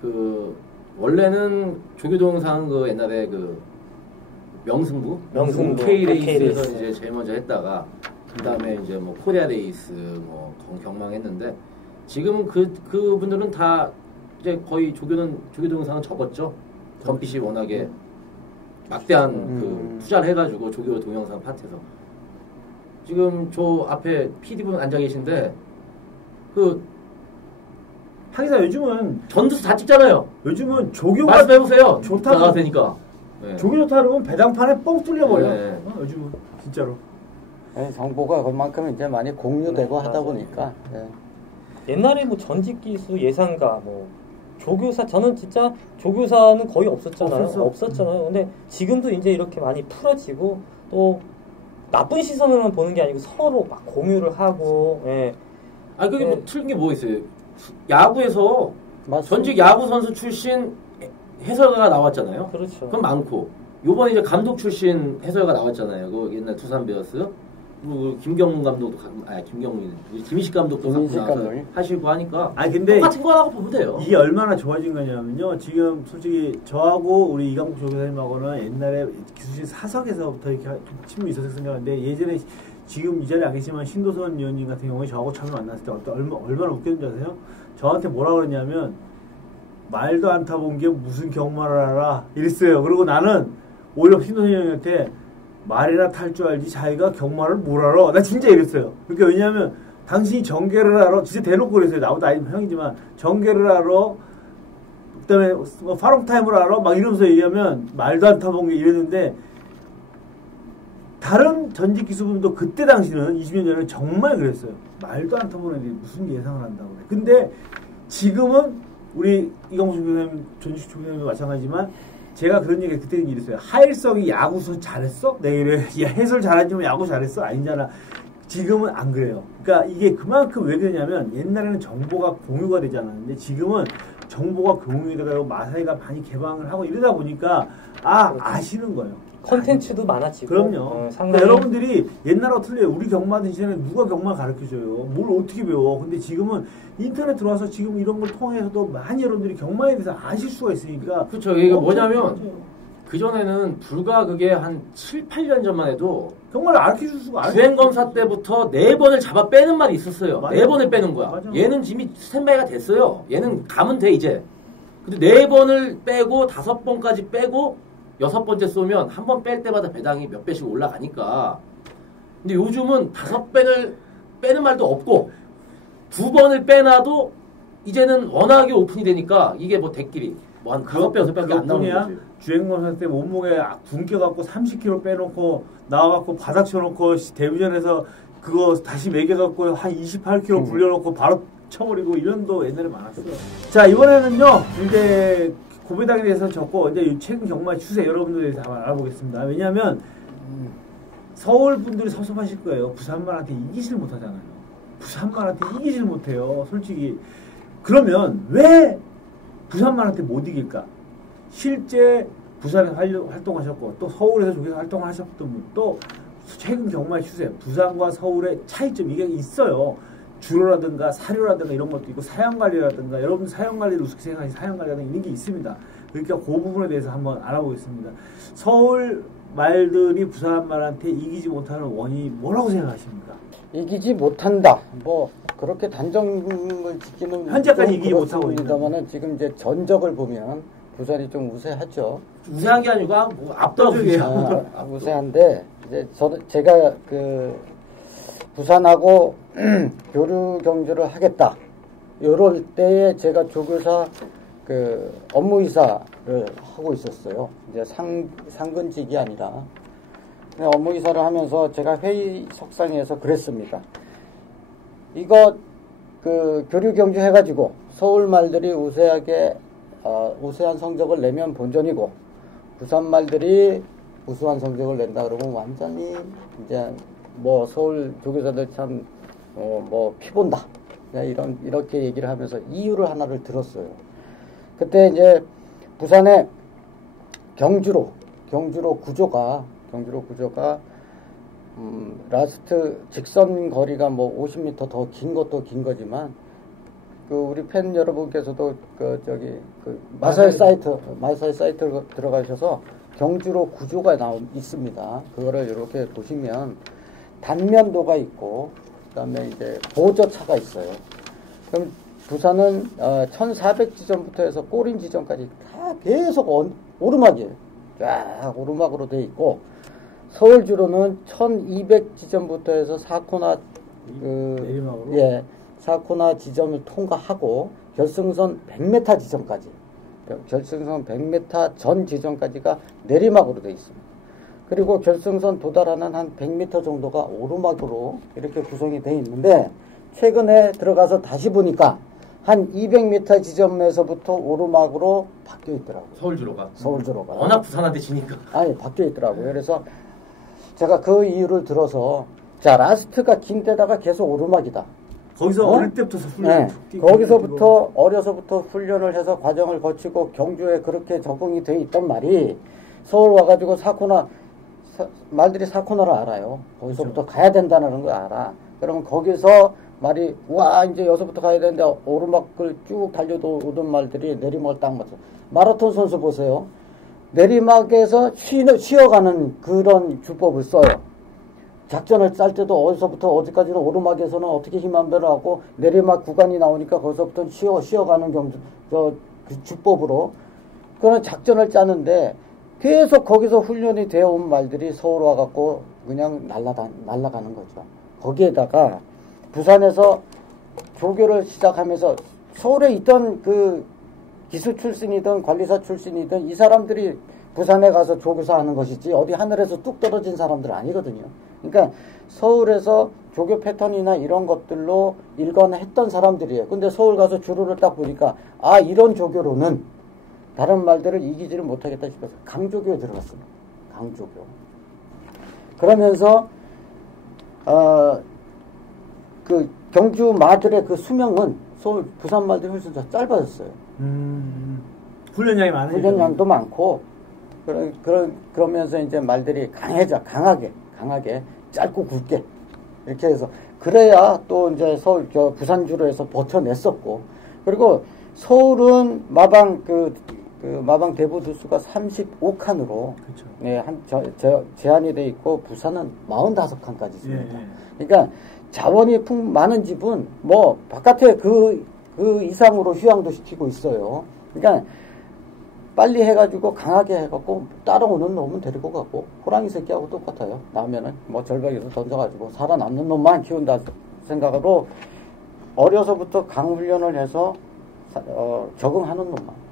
그 원래는 조교 동영상은 그 옛날에 그 명승부 K 레이스에서 이제 제일 먼저 했다가 그 다음에 이제 뭐 코리아 레이스 뭐 경망했는데 지금은 그 분들은 다 이제 거의 조교 동영상은 접었죠. 건빛이 워낙에 막대한 그 투자를 해가지고 조교 동영상 파트에서 지금 저 앞에 PD분 앉아 계신데 그 하기사 요즘은 전두수 다 찍잖아요. 요즘은 조교가 말씀해보세요. 좋다고 나가 되니까. 네. 조교 좋다 그러면 배당판에 뻥 뚫려버려. 네. 요즘은 진짜로. 네, 정보가 그만큼 이제 많이 공유되고 하다 보니까. 네. 옛날에 뭐 전직 기수 예상가 뭐 조교사 저는 진짜 조교사는 거의 없었잖아요. 없었잖아요. 근데 지금도 이제 이렇게 많이 풀어지고 또 나쁜 시선으로만 보는 게 아니고 서로 막 공유를 하고. 예. 아 그게 뭐 틀린 게 뭐 있어요? 야구에서 맞습니다. 전직 야구 선수 출신 해설가가 나왔잖아요. 그렇죠. 그건 많고 요번에 이제 감독 출신 해설가 나왔잖아요. 그 옛날 두산 베어스 그리고 김경문 감독도 김경문 김희식 감독도 갖고 나와서 하시고 하니까 근데 똑같은 거라고 보면 돼요. 이게 얼마나 좋아진 거냐면요. 지금 솔직히 저하고 우리 이강국 조교사님하고는 옛날에 기수실 사석에서부터 이렇게 친분이 있어서 생각하는데 예전에 지금 이 자리에 안 계시지만 신도선 위원님 같은 경우에 저하고 처음에 만났을 때 얼마나 웃겼는지 아세요? 저한테 뭐라 그랬냐면 말도 안 타본 게 무슨 경마를 알아 이랬어요. 그리고 나는 오히려 신도선 위원님한테 말이나 탈 줄 알지 자기가 경마를 뭘 알아? 나 진짜 이랬어요. 그러니까 왜냐하면 당신이 전개를 알아? 진짜 대놓고 그랬어요. 나보다 나이 형이지만 전개를 알아? 그다음에 뭐 파롱타임을 알아? 막 이러면서 얘기하면 말도 안 타본 게 이랬는데 다른 전직 기수분도 그때 당시는 20년 전에 정말 그랬어요. 말도 안 타본 애들이 무슨 예상을 한다고 그래. 근데 지금은 우리 이강수 교수님, 전직 교수님도 마찬가지지만 제가 그런 얘기 그때는 이랬어요. 하일성이 야구서 잘했어? 네, 이래. 야, 해설 잘하지만 야구 잘했어? 아니잖아. 지금은 안 그래요. 그러니까 이게 그만큼 왜 그러냐면 옛날에는 정보가 공유가 되지 않았는데 지금은 정보가 공유되고 마사이가 많이 개방을 하고 이러다 보니까 아시는 거예요. 컨텐츠도 많아지고. 그럼요. 상당히... 여러분들이 옛날하고 틀려요. 우리 경마하던 시절에 누가 경마 가르쳐줘요. 뭘 어떻게 배워. 근데 지금은 인터넷 들어와서 지금 이런 걸 통해서도 많이 여러분들이 경마에 대해서 아실 수가 있으니까. 그렇죠. 이게 뭐냐면 그전에는 불과 그게 한 7, 8년 전만 해도 정말 가르쳐줄 수가 주행검사 때부터 4번을 잡아 빼는 말이 있었어요. 맞아. 4번을 빼는 거야. 맞아. 얘는 이미 스탠바이가 됐어요. 얘는 가면 돼 이제. 근데 4번을 빼고 5번까지 빼고 6번째 쏘면 한 번 뺄 때마다 배당이 몇 배씩 올라가니까. 근데 요즘은 5번을 빼는 말도 없고 2번을 빼놔도 이제는 워낙에 오픈이 되니까 이게 뭐 대끼리 뭐 한 5배, 6배밖에 안 나오는 거지. 주행검사 때 몸무게 굶겨갖고 30kg 빼놓고 나와갖고 바닥 쳐놓고 데뷔전에서 그거 다시 매겨갖고 한 28kg 불려놓고 바로 쳐버리고 이런 도 옛날에 많았어요. 자, 이번에는요 이제 고배당에 대해서 적고 이제 최근 경마 추세 여러분들에 대해서 한번 알아보겠습니다. 왜냐하면 서울 분들이 섭섭하실 거예요. 부산만한테 이기질 못하잖아요. 부산만한테 이기질 못해요. 솔직히. 그러면 왜 부산만한테 못 이길까? 실제 부산에서 활동하셨고 또 서울에서 조교사 활동을 하셨던 분, 또 최근 경마의 추세, 부산과 서울의 차이점 이게 있어요. 주로라든가 사료라든가 이런 것도 있고 사양관리라든가 여러분 사양관리를 우습게 생각하시 사양관리라든가 이런 게 있습니다. 그러니까 그 부분에 대해서 한번 알아보겠습니다. 서울 말들이 부산 말한테 이기지 못하는 원인이 뭐라고 생각하십니까? 이기지 못한다. 뭐 그렇게 단정을 짓기는 현재까지 이기지 못하고 있습니다만은 지금 이제 전적을 보면 부산이 좀 우세하죠. 우세한 게 아니고 뭐 압도적이에요. 우세한데 이제 제가 그 부산하고 교류 경주를 하겠다. 이럴 때에 제가 조교사 그 업무이사를 하고 있었어요. 이제 상근직이 아니라 업무이사를 하면서 제가 회의석상에서 그랬습니다. 이거 그 교류 경주 해가지고 서울 말들이 우세하게 우세한 성적을 내면 본전이고 부산 말들이 우수한 성적을 낸다 그러면 완전히 이제 뭐 서울 조교사들 참 뭐 피본다 이렇게 얘기를 하면서 이유를 하나를 들었어요. 그때 이제 부산에 경주로 구조가 라스트 직선 거리가 뭐 50m 더 긴 것도 긴 거지만 그 우리 팬 여러분께서도 마사이 사이트 들어가셔서 경주로 구조가 있습니다. 그거를 이렇게 보시면 단면도가 있고 그다음에 이제 보저차가 있어요. 그럼 부산은 1400지점부터 해서 꼬린 지점까지 다 계속 오르막이에요. 쫙 오르막으로 돼 있고 서울주로는 1200지점부터 해서 사코나 사코나 지점을 통과하고 결승선 100m 지점까지 결승선 100m 전 지점까지가 내리막으로 되어 있습니다. 그리고 결승선 도달하는 한 100m 정도가 오르막으로 이렇게 구성이 되어 있는데 최근에 들어가서 다시 보니까 한 200m 지점에서부터 오르막으로 바뀌어 있더라고요. 서울주로가. 워낙 부산한테 지니까. 아니, 바뀌어 있더라고요. 그래서 제가 그 이유를 들어서 자, 라스트가 긴 데다가 계속 오르막이다. 거기서 어릴 때부터 훈련. 네. 거기서부터 어려서부터 훈련을 해서 과정을 거치고 경주에 그렇게 적응이 돼 있단 말이 서울 와가지고 말들이 사코나를 알아요. 거기서부터 가야 된다는 걸 알아. 그러면 거기서 말이 와 이제 여기서부터 가야 되는데 오르막을 쭉 달려도 오던 말들이 내리막을 딱 맞춰. 마라톤 선수 보세요. 내리막에서 쉬어가는 그런 주법을 써요. 작전을 짤 때도 어디서부터 어디까지는 오르막에서는 어떻게 힘 안 배를 하고 내리막 구간이 나오니까 거기서부터 쉬어가는 그 주법으로 그런 작전을 짜는데 계속 거기서 훈련이 되어 온 말들이 서울 와갖고 그냥 날아가는 거죠. 거기에다가 부산에서 조교를 시작하면서 서울에 있던 그 기수 출신이든 관리사 출신이든 이 사람들이 부산에 가서 조교사 하는 것이지 어디 하늘에서 뚝 떨어진 사람들 아니거든요. 그러니까 서울에서 조교 패턴이나 이런 것들로 일관했던 사람들이에요. 근데 서울 가서 주로를 딱 보니까 아 이런 조교로는 다른 말들을 이기지를 못하겠다 싶어서 강조교에 들어갔습니다. 강조교. 그러면서 그 경주 말들의 그 수명은 서울 부산 말들이 훨씬 더 짧아졌어요. 훈련량이 많아요. 훈련량도 많고 그러면서 이제 말들이 강하게 짧고 굵게 이렇게 해서 그래야 또 이제 서울 부산주로 해서 버텨냈었고 그리고 서울은 마방 마방 대부 두수가 35칸으로 그렇죠. 네, 제한이 돼 있고 부산은 45칸까지 있습니다. 예. 그러니까 자원이 많은 집은 뭐 바깥에 그 이상으로 휴양도 시키고 있어요. 그러니까 빨리 해가지고 강하게 해갖고 따라오는 놈은 데리고 가고 호랑이 새끼하고 똑같아요. 나오면은 뭐 절벽에서 던져가지고 살아남는 놈만 키운다 생각으로 어려서부터 강훈련을 해서 적응하는 놈만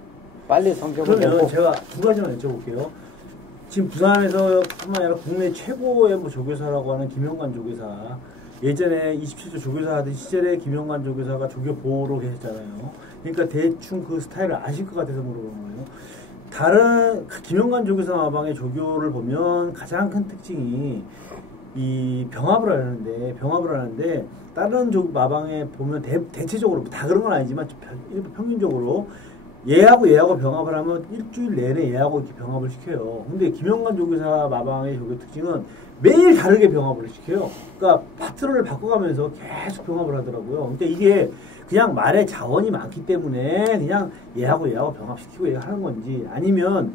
빨리 성적을 그러면 내고. 제가 두 가지만 여쭤볼게요. 지금 부산에서 뿐만 아니라 국내 최고의 뭐 조교사라고 하는 김영관 조교사 예전에 27조 조교사 하던 시절에 김영관 조교사가 조교 보호로 계셨잖아요. 그러니까 대충 그 스타일을 아실 것 같아서 물어보는 거예요. 다른 김영관 조교사 마방의 조교를 보면 가장 큰 특징이 이 병합을 하는데 다른 마방에 보면 대체적으로 다 그런 건 아니지만 일부 평균적으로 얘하고 병합을 하면 일주일 내내 얘하고 이렇게 병합을 시켜요. 근데 김영관 조교사 마방의 조교 특징은 매일 다르게 병합을 시켜요. 그러니까 파트너를 바꿔가면서 계속 병합을 하더라고요. 그러니까 이게 그냥 말에 자원이 많기 때문에 그냥 얘하고 병합시키고 얘가 하는 건지 아니면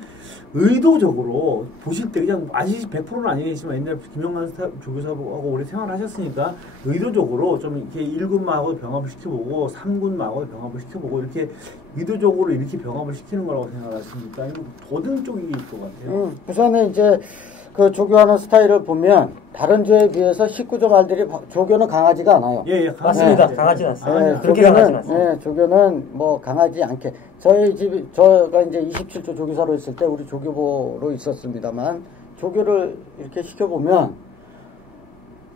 의도적으로 보실 때 그냥 아직 100%는 아니겠지만 옛날 김영란 조교사하고 오래 생활하셨으니까 의도적으로 좀 이렇게 1군마하고 병합을 시켜보고 3군마하고 병합을 시켜보고 이렇게 의도적으로 이렇게 병합을 시키는 거라고 생각하십니까? 아니면 도든 쪽일 것 같아요. 부산에 이제 그 조교하는 스타일을 보면 다른 조에 비해서 19조 말들이 조교는 강하지가 않아요. 예, 맞습니다. 강하진 않습니다. 그렇게 조교는, 강하진 않습니다. 조교는 뭐 강하지 않게. 저희 집, 저가 이제 27조 조교사로 있을 때 우리 조교보로 있었습니다만, 조교를 이렇게 시켜보면,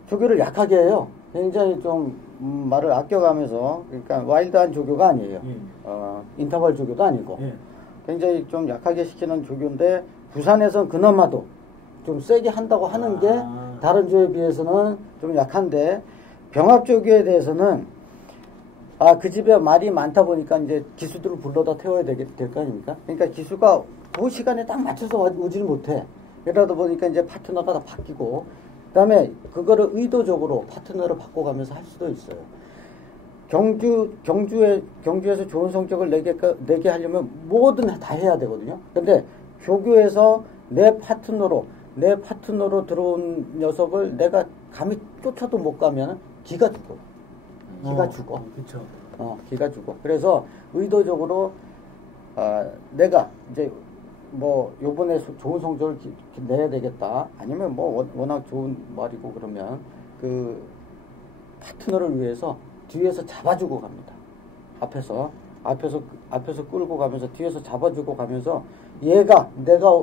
조교를 약하게 해요. 굉장히 좀, 말을 아껴가면서, 그러니까 와일드한 조교가 아니에요. 인터벌 조교도 아니고, 굉장히 좀 약하게 시키는 조교인데, 부산에선 그나마도 좀 세게 한다고 하는 게 다른 조에 비해서는 좀 약한데 병합 조교에 대해서는 그 집에 말이 많다 보니까 이제 기수들을 불러다 태워야 될 거 아닙니까? 그러니까 기수가 그 시간에 딱 맞춰서 오지를 못해. 이러다 보니까 이제 파트너가 다 바뀌고 그다음에 그거를 의도적으로 파트너를 바꿔가면서 할 수도 있어요. 경주에서 좋은 성적을 내게 하려면 뭐든 다 해야 되거든요. 근데 조교에서 내 파트너로 들어온 녀석을 내가 감히 쫓아도 못 가면 기가 죽어. 그렇죠. 기가 죽어. 그래서 의도적으로 내가 이제 뭐 요번에 좋은 성적을 내야 되겠다. 아니면 뭐 워낙 좋은 말이고 그러면 그 파트너를 위해서 뒤에서 잡아주고 갑니다. 앞에서 끌고 가면서 뒤에서 잡아주고 가면서 내가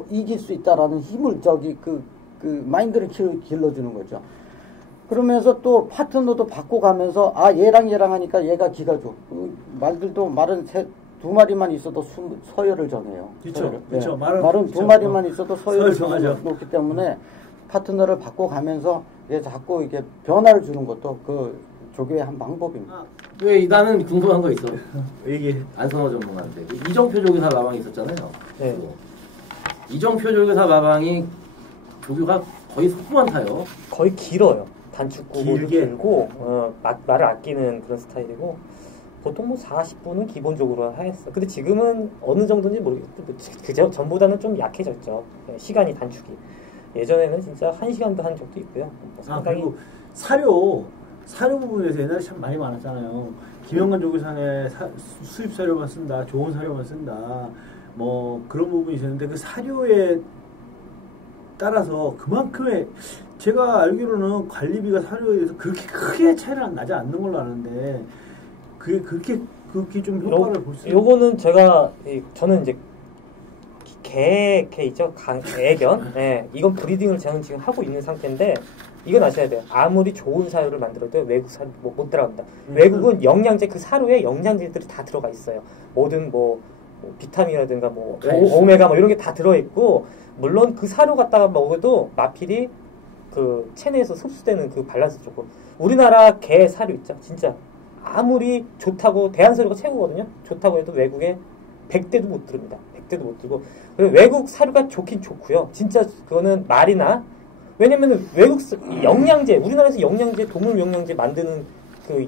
이길 수 있다라는 힘을 그 마인드를 길러주는 거죠. 그러면서 또 파트너도 바꿔가면서 얘랑 하니까 얘가 기가 줘. 말들도 말은 두 마리만 있어도 서열을 정해요. 그렇죠. 말은 두 마리만 있어도 서열을 정해놓기 때문에 파트너를 바꿔가면서 자꾸 이게 변화를 주는 것도 그 조교의 한 방법입니다. 왜 나는 궁금한 거 있어. 이게 안성호 전문가한테 이정표 조교사 마방이 있었잖아요. 네. 이정표 조교사 마방이 조교가 거의 속보만 타요. 거의 길어요. 단축구도 길게. 길고 말을 아끼는 그런 스타일이고 보통 뭐 40분은 기본적으로 하겠어. 근데 지금은 어느 정도인지 모르겠는데 그저 전보다는 좀 약해졌죠. 시간이 단축이. 예전에는 진짜 1시간도 한 적도 있고요. 상당히 그리고 사료 부분에서 옛날에 참 많이 많았잖아요. 김영관 조교사의 수입 사료만 쓴다, 좋은 사료만 쓴다, 뭐 그런 부분이 있었는데 그 사료에 따라서 그만큼의 제가 알기로는 관리비가 사료에 대해서 그렇게 크게 차이는 나지 않는 걸로 아는데 그게 그렇게 좀 효과를 볼 수 있어요. 요거는 저는 이제 개 있죠? 애견. 네, 이건 브리딩을 저는 지금 하고 있는 상태인데 이건 아셔야 돼요. 아무리 좋은 사료를 만들어도 외국 사료 못 들어갑니다. 외국은 영양제 그 사료에 영양제들이 다 들어가 있어요. 모든 뭐 비타민이라든가 뭐 오메가 뭐 이런 게 다 들어 있고 물론 그 사료 갖다가 먹어도 마필이 그 체내에서 흡수되는 그 밸런스 좋고 우리나라 개 사료 있죠. 진짜 아무리 좋다고 대한사료가 최고거든요. 좋다고 해도 외국에 100대도 못 들습니다. 100대도 못 들고 외국 사료가 좋긴 좋고요. 진짜 그거는 말이나 왜냐면은 외국 영양제 우리나라에서 영양제 동물 영양제 만드는 그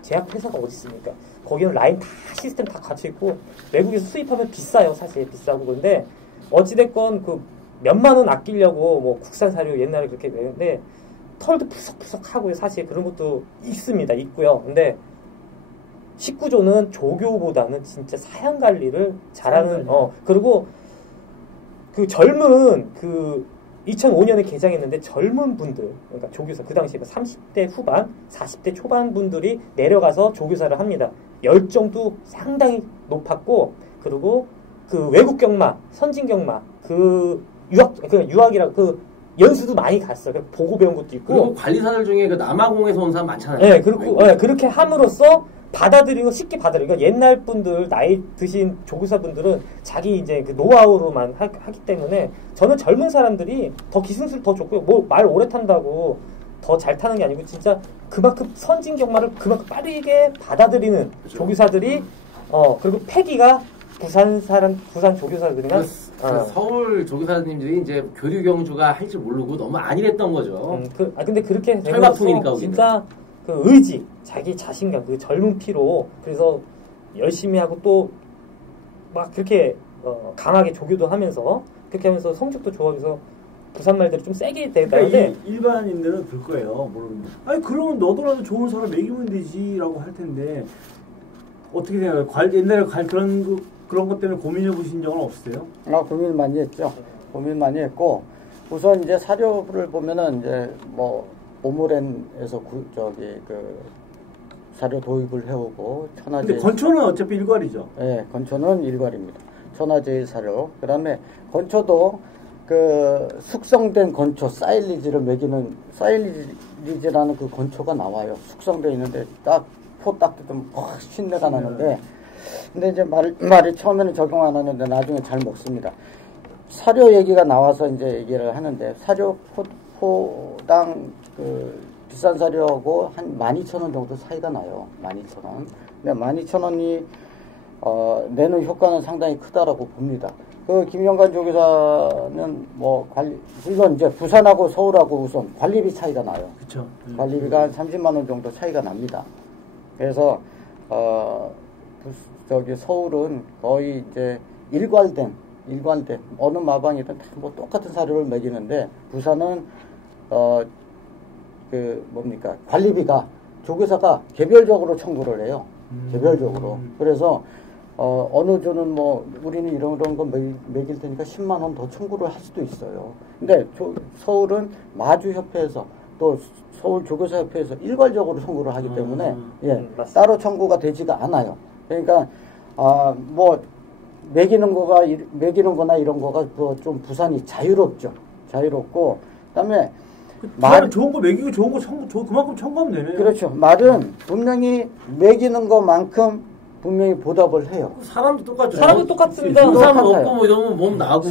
제약 회사가 어디 있습니까? 거기는 라인 다 시스템 다 갖춰 있고 외국에서 수입하면 비싸요. 사실 비싸고 그런데 어찌됐건 그 몇만 원 아끼려고 뭐 국산 사료 옛날에 그렇게 내는데 털도 푸석푸석 하고요. 사실 그런 것도 있고요. 근데 19조는 조교보다는 진짜 사양 관리를 잘하는 그리고 그 젊은 2005년에 개장했는데 젊은 분들 그러니까 조교사 그 당시에 30대 후반 40대 초반 분들이 내려가서 조교사를 합니다. 열정도 상당히 높았고 그리고 그 외국 경마 선진 경마 유학이라 연수도 많이 갔어요. 보고 배운 것도 있고. 그리고 관리사들 중에 그 남아공에서 온 사람 많잖아요. 네, 그렇고 그렇게 함으로써 쉽게 받아들이고 옛날 분들 나이 드신 조교사 분들은 자기 이제 그 노하우로만 하기 때문에 저는 젊은 사람들이 더 기술술 더 좋고요. 뭐 말 오래 탄다고 더 잘 타는 게 아니고 진짜 그만큼 선진 경마를 그만큼 빠르게 받아들이는 조교사들이 그리고 패기가 부산 조교사들이나 서울 조교사님들이 이제 교류 경주가 할 줄 모르고 너무 안일했던 거죠. 근데 그렇게 철밥통이니까 진짜 그 의지, 자기 자신감, 그 젊은 피로 그래서 열심히 하고 또 막 그렇게 강하게 조교도 하면서 그렇게 하면서 성적도 좋아져서 부산 말대로 좀 세게 되는데 그러니까 일반인들은 그럴 거예요. 모르는. 아니 그러면 너도라도 좋은 사람 먹이면 되지라고 할 텐데 어떻게 생각해요? 옛날에 그런 것 때문에 고민해 보신 적은 없으세요? 고민 많이 했죠. 고민 많이 했고 우선 이제 사료를 보면은 이제 뭐 오므렌에서 사료 도입을 해오고 천하제. 근데 건초는 어차피 일괄이죠. 네, 건초는 일괄입니다. 천하제일 사료. 그다음에 건초도 그 숙성된 건초 사일리지를 먹이는 사일리지라는 그 건초가 나와요. 숙성되어 있는데 포 딱 뜯으면 확 신내가 나는데 근데 이제 말이 처음에는 적용 안 하는데 나중에 잘 먹습니다. 사료 얘기가 나와서 이제 얘기를 하는데 사료 포당 그 비싼 사료하고 한 12,000원 정도 차이가 나요. 12,000원. 근데 12,000원이 내는 효과는 상당히 크다라고 봅니다. 그 김영관 조교사는 뭐 물론 이제 부산하고 서울하고 우선 관리비 차이가 나요. 그렇죠. 관리비가 한 30만 원 정도 차이가 납니다. 그래서 서울은 거의 이제 일괄된 어느 마방이든 다 뭐 똑같은 사료를 먹이는데 부산은 관리비가 조교사가 개별적으로 청구를 해요. 개별적으로. 그래서 어느 조는 뭐 우리는 이런 거 먹일 테니까 10만 원 더 청구를 할 수도 있어요. 근데 서울은 마주협회에서 또 서울조교사협회에서 일괄적으로 청구를 하기 때문에 따로 청구가 되지가 않아요. 그러니까 뭐 먹이는 거나 이런 거가 좀 부산이 자유롭죠. 자유롭고 그다음에 말은 좋은 거 먹이고 좋은 거 그만큼 청구하면 되네요. 그렇죠. 말은 분명히 먹이는 것만큼 분명히 보답을 해요. 사람도 똑같죠. 사람도 똑같습니다. 사람 먹고 뭐 이러면 몸 나고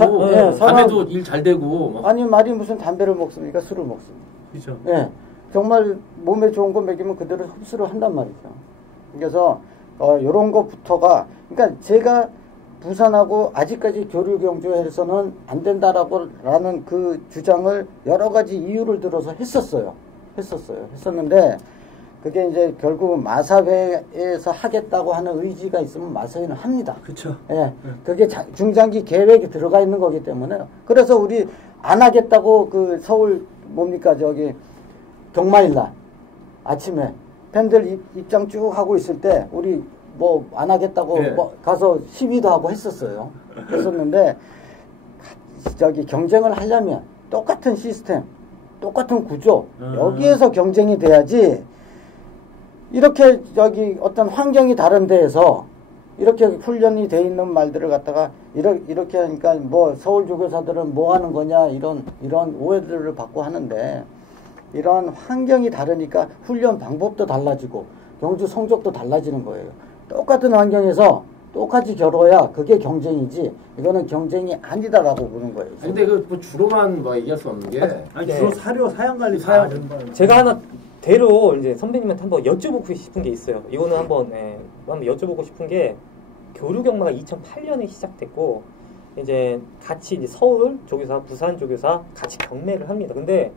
밤에도 일 잘 되고. 아니 말이 무슨 담배를 먹습니까? 술을 먹습니다. 그렇죠. 예, 정말 몸에 좋은 거 먹이면 그대로 흡수를 한단 말이죠. 그래서 이런 거부터가 그러니까 제가 부산하고 아직까지 교류 경주에서는 안 된다라는 그 주장을 여러 가지 이유를 들어서 했었는데 그게 이제 결국 마사회에서 하겠다고 하는 의지가 있으면 마사회는 합니다. 그렇죠. 예, 그게 중장기 계획이 들어가 있는 거기 때문에 그래서 우리 안 하겠다고 그 서울 경마일날 아침에 팬들 입장 쭉 하고 있을 때 우리 뭐 안 하겠다고 가서 시위도 하고 했었는데 경쟁을 하려면 똑같은 시스템, 똑같은 구조 여기에서 경쟁이 돼야지 이렇게 어떤 환경이 다른 데에서 이렇게 훈련이 돼 있는 말들을 갖다가 이렇게 하니까 뭐 서울 조교사들은 뭐 하는 거냐 이런 오해들을 받고 하는데 이런 환경이 다르니까 훈련 방법도 달라지고 경주 성적도 달라지는 거예요. 똑같은 환경에서 똑같이 겨뤄야 그게 경쟁이지 이거는 경쟁이 아니다라고 보는 거예요. 근데 뭐 주로만 뭐 얘기할 수 없는 게 주로 사양관리 제가 하나 대로 이제 선배님한테 한번 여쭤보고 싶은 게 있어요. 이거는 한번 여쭤보고 싶은 게 교류 경마가 2008년에 시작됐고 이제 같이 이제 서울 조교사, 부산 조교사 같이 경매를 합니다. 근데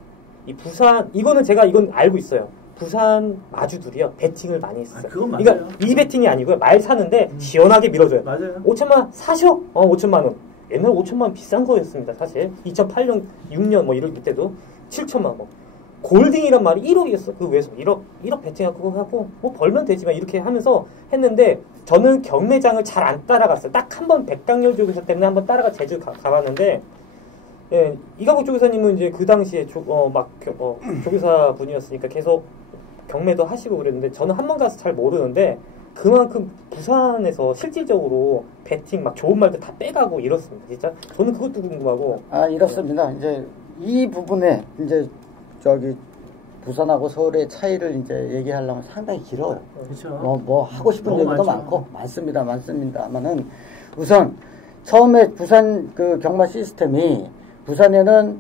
이 부산 이건 알고 있어요. 부산 마주들이요 배팅을 많이 했어요. 그건 맞아요. 그러니까 이 배팅이 아니고요. 말 사는데 시원하게 밀어줘요. 맞아요. 5천만 원 사셔? 5천만 원. 옛날 5천만 원 비싼 거였습니다. 사실 2008년 6년 뭐 이럴 때도 7천만 원. 골딩이란 말이 1억이었어. 그 외에서 1억 배팅하고 그거 하고 뭐 벌면 되지만 이렇게 하면서 했는데 저는 경매장을 잘 안 따라갔어요. 딱 한 번 백강렬 조교사 때문에 한번 따라가 제주 가봤는데 이가국 조교사님은 이제 그 당시에 조교사 분이었으니까 계속 경매도 하시고 그랬는데 저는 한 번 가서 잘 모르는데 그만큼 부산에서 실질적으로 배팅 막 좋은 말들 다 빼가고 이렇습니다. 진짜 저는 그것도 궁금하고. 이렇습니다. 이제 이 부분에 이제 부산하고 서울의 차이를 이제 얘기하려면 상당히 길어요. 그렇죠. 뭐 하고 싶은 얘기도 많고 많습니다만은 우선 처음에 부산 그 경마 시스템이 부산에는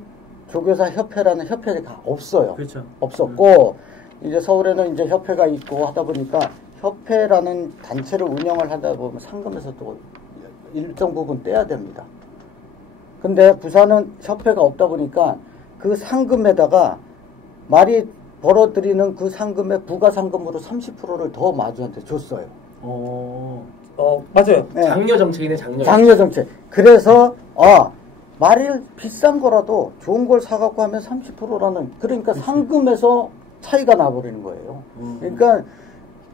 조교사 협회라는 협회가 없어요. 그렇죠. 없었고 이제 서울에는 이제 협회가 있고 하다 보니까 협회라는 단체를 운영을 하다 보면 상금에서 또 일정 부분 떼야 됩니다. 근데 부산은 협회가 없다 보니까 그 상금에다가 말이 벌어들이는 그 상금의 부가 상금으로 30%를 더 마주한테 줬어요. 맞아요. 네. 장려 정책이네, 장려. 장려 정책. 그래서 말이 비싼 거라도 좋은 걸 사갖고 하면 30%라는 그러니까 그치. 상금에서 차이가 나버리는 거예요. 그러니까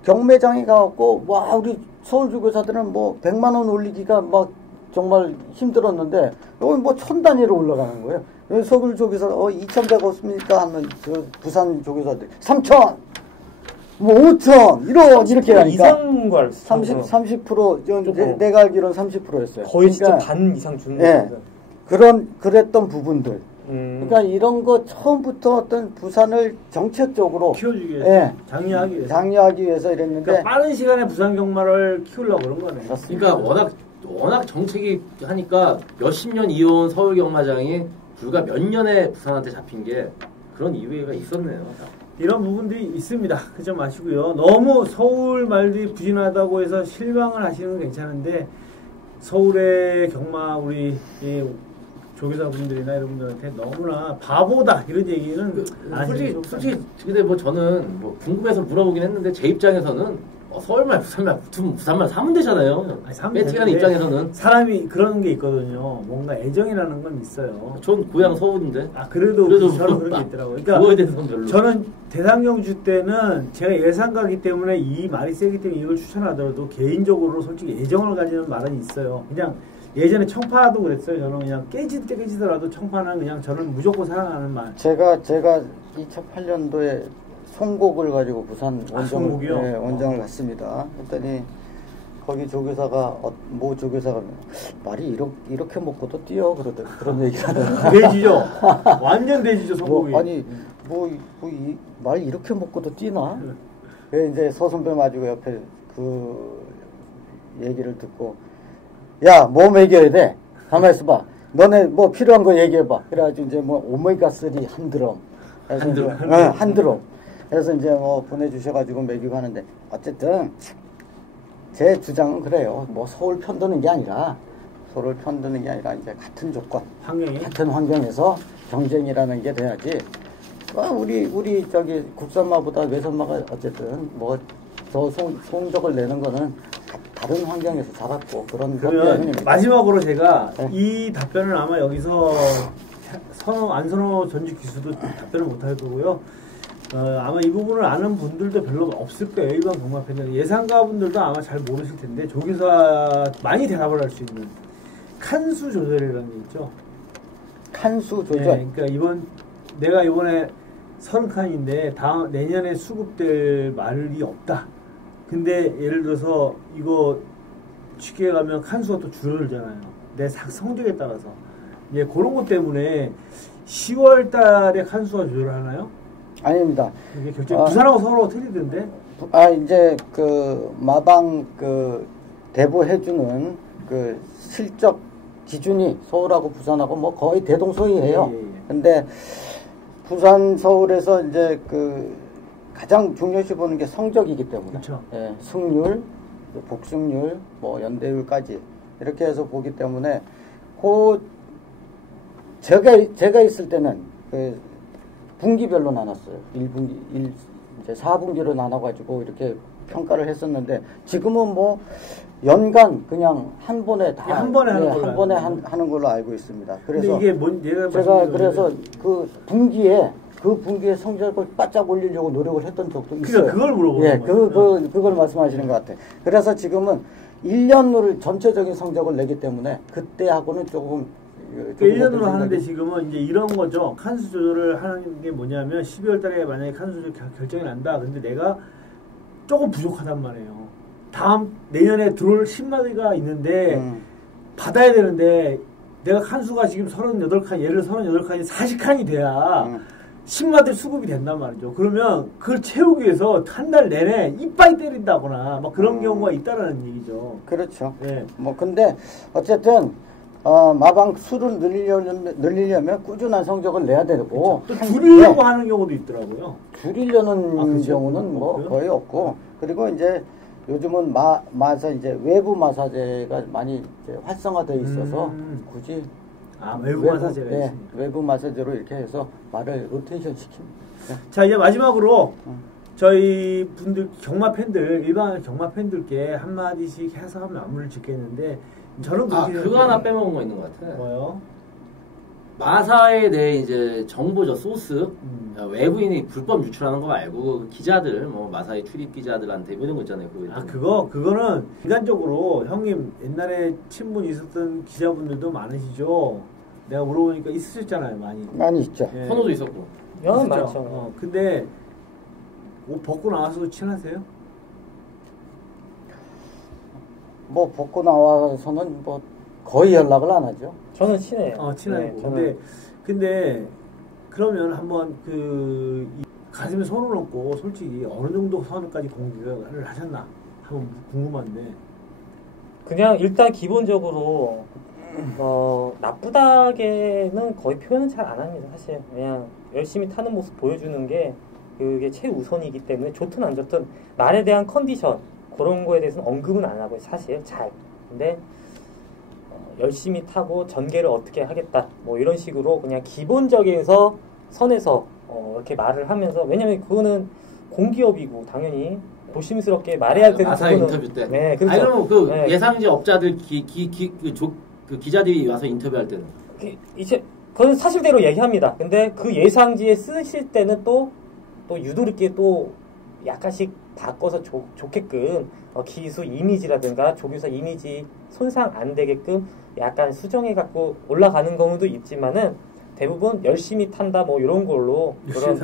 경매장에 가갖고 와 우리 서울주교사들은 뭐 100만 원 올리기가 막 정말 힘들었는데 여기 뭐 1000단위로 올라가는 거예요. 서울조교사 2,100 없습니까? 하면 그 부산 조교사들 3,000 뭐 5,000 이렇게 하니까 이상인 걸 30% 내가 알기로는 30%였어요. 거의 진짜 반 이상 주는 예. 거예요. 그랬던 부분들. 그러니까 이런 거 처음부터 어떤 부산을 정책적으로 키워주기 위해서, 예, 장려하기 위해서. 장려하기 위해서 이랬는데 그러니까 빠른 시간에 부산 경마를 키우려고 그런 거네. 그렇습니다. 그러니까 워낙 정책이 하니까 몇십 년 이어온 서울 경마장이 불과 몇 년에 부산한테 잡힌 게 그런 이유가 있었네요. 이런 부분들이 있습니다. 그저 마시고요. 너무 서울 말들이 부진하다고 해서 실망을 하시는 건 괜찮은데 서울의 경마 우리 이 조교사분들이나 이런 분들한테 너무나 바보다 이런 얘기는 솔직히 근데 뭐 저는 뭐 궁금해서 물어보긴 했는데 제 입장에서는 서울말 부산말 사면 되잖아요. 배팅하는 입장에서는 사람이 그런 게 있거든요. 뭔가 애정이라는 건 있어요. 전 고향 서울인데. 그래도 저는 그런 게 있더라고요. 그러니까 그거에 대해서는 별로. 저는 대상경주 때는 제가 예상가기 때문에 이 말이 세기 때문에 이걸 추천하더라도 개인적으로 솔직히 애정을 가지는 말은 있어요. 그냥 예전에 청파도 그랬어요. 저는 그냥 깨지더라도 청파는 그냥 저는 무조건 사랑하는 말. 제가 2008년도에 송곡을 가지고 부산 원정을 갔습니다. 그랬더니 거기 조교사가 모 조교사가 말이 이렇게 먹고도 뛰어 그런 얘기를 하더라고요. 돼지죠. 완전 돼지죠 송곡이. 말 이렇게 먹고도 뛰나? 그래서 이제 서선배 마주고 옆에 그 얘기를 듣고 야 뭐 먹여야 돼? 가만히 있어봐. 너네 뭐 필요한 거 얘기해봐. 그래가지고 이제 뭐 오메가3 한 드럼. 한 드럼. 그래서 이제 뭐 보내주셔가지고 먹이고 하는데 어쨌든 제 주장은 그래요. 뭐 서울 편드는 게 아니라 이제 같은 조건, 같은 환경에서 경쟁이라는 게 돼야지. 우리 저기 국산마보다 외산마가 어쨌든 뭐 더 성적을 내는 거는 다른 환경에서 잡았고 그런 그러면 마지막으로 제가 네. 이 답변을 아마 여기서 안선호 전직 기수도 답변을 못할 거고요. 아마 이 부분을 아는 분들도 별로 없을 거예요. 일반 경마 팬들 예상가 분들도 아마 잘 모르실 텐데 조교사 많이 대답을 할 수 있는 칸수 조절이라는 게 있죠. 칸수 조절. 네, 그러니까 내가 이번에 30칸인데 내년에 수급될 말이 없다. 근데 예를 들어서 이거 쉽게 가면 칸수가 또 줄어들잖아요. 내 성적에 따라서. 예, 그런 것 때문에 10월 달에 칸수가 조절을 하나요? 아닙니다. 이게 부산하고 서울하고 틀리던데? 이제 그 마방 그 대부해주는 그 실적 기준이 서울하고 부산하고 뭐 거의 대동소이해요. 예. 근데 부산, 서울에서 이제 그 가장 중요시 보는 게 성적이기 때문에. 그렇죠. 예, 승률, 복승률, 뭐 연대율까지 이렇게 해서 보기 때문에 제가 있을 때는 그 분기별로 나눴어요. 1분기, 이제 4분기로 나눠가지고 이렇게 평가를 했었는데 지금은 뭐 연간 그냥 한 번에 다 한 번에 하는 걸로 알고 있습니다. 그래서 이게 제가 그래서 그 분기에 성적을 바짝 올리려고 노력을 했던 적도 있어요. 그걸 물어보는 거예요. 그걸 말씀하시는 것 같아요. 그래서 지금은 1년을 전체적인 성적을 내기 때문에 그때하고는 조금 1년으로 하는데 지금은 이제 이런 거죠. 칸수 조절을 하는 게 뭐냐면 12월 달에 만약에 칸수 조절 결정이 난다. 근데 내가 조금 부족하단 말이에요. 내년에 들어올 10마리가 있는데 받아야 되는데 내가 칸수가 지금 38칸, 예를 들어 38칸이 40칸이 돼야 10마리 수급이 된단 말이죠. 그러면 그걸 채우기 위해서 한 달 내내 이빠이 때린다거나 막 그런 경우가 있다라는 얘기죠. 그렇죠. 네. 뭐 근데 어쨌든 마방 수를 늘리려면 꾸준한 성적을 내야 되고 그렇죠. 또 줄이려고 하는 경우도 있더라고요. 줄이려는 경우는 뭐 거의 없고 그리고 이제 요즘은 마사 이제 외부 마사제가 많이 이제 활성화되어 있어서 굳이 외부 마사지가 네, 있습니다. 외부 마사지로 이렇게 해서 말을 로테이션 시킵니다. 자, 이제 마지막으로 저희 분들 경마 팬들 일반 경마 팬들께 한 마디씩 해서 마무리를 짓겠는데 저는 그거 하나 빼먹은 거 있는 것 같아. 뭐요? 마사에 대해 이제 정보죠, 소스. 외부인이 불법 유출하는 거 말고 기자들, 뭐 마사의 출입 기자들한테 이런 거 있잖아요. 그거는 인간적으로 형님 옛날에 친분 있었던 기자분들도 많으시죠. 내가 물어보니까 있으셨잖아요, 많이 있죠. 예. 선호도 있었고. 야, 많죠. 근데 옷 벗고 나와서도 친하세요? 뭐 벗고 나와서는 뭐 거의 연락을 안 하죠. 저는 친해요. 친하고. 네, 근데 그러면 한번 이 가슴에 손을 얹고 솔직히 어느 정도 선까지 공개를 하셨나 한번 궁금한데. 그냥 일단 기본적으로 나쁘다게는 거의 표현은 잘 안 합니다. 사실 그냥 열심히 타는 모습 보여주는 게 그게 최우선이기 때문에 좋든 안 좋든 말에 대한 컨디션 그런 거에 대해서는 언급은 안 하고요. 사실 잘. 근데 열심히 타고 전개를 어떻게 하겠다 뭐 이런 식으로 그냥 기본적에서 선에서 이렇게 말을 하면서, 왜냐면 그거는 공기업이고 당연히 조심스럽게 말해야 되는 마사 인터뷰 때. 네, 그렇죠. 아니 그럼 네. 예상지 업자들 그 기자들이 와서 인터뷰할 때는 이제 그건 사실대로 얘기합니다. 근데 그 예상지에 쓰실 때는 또 유도리께 또 약간씩 바꿔서 좋게끔 기수 이미지라든가 조교사 이미지 손상 안 되게끔 약간 수정해 갖고 올라가는 경우도 있지만은 대부분 열심히 탄다 뭐 이런 걸로 그런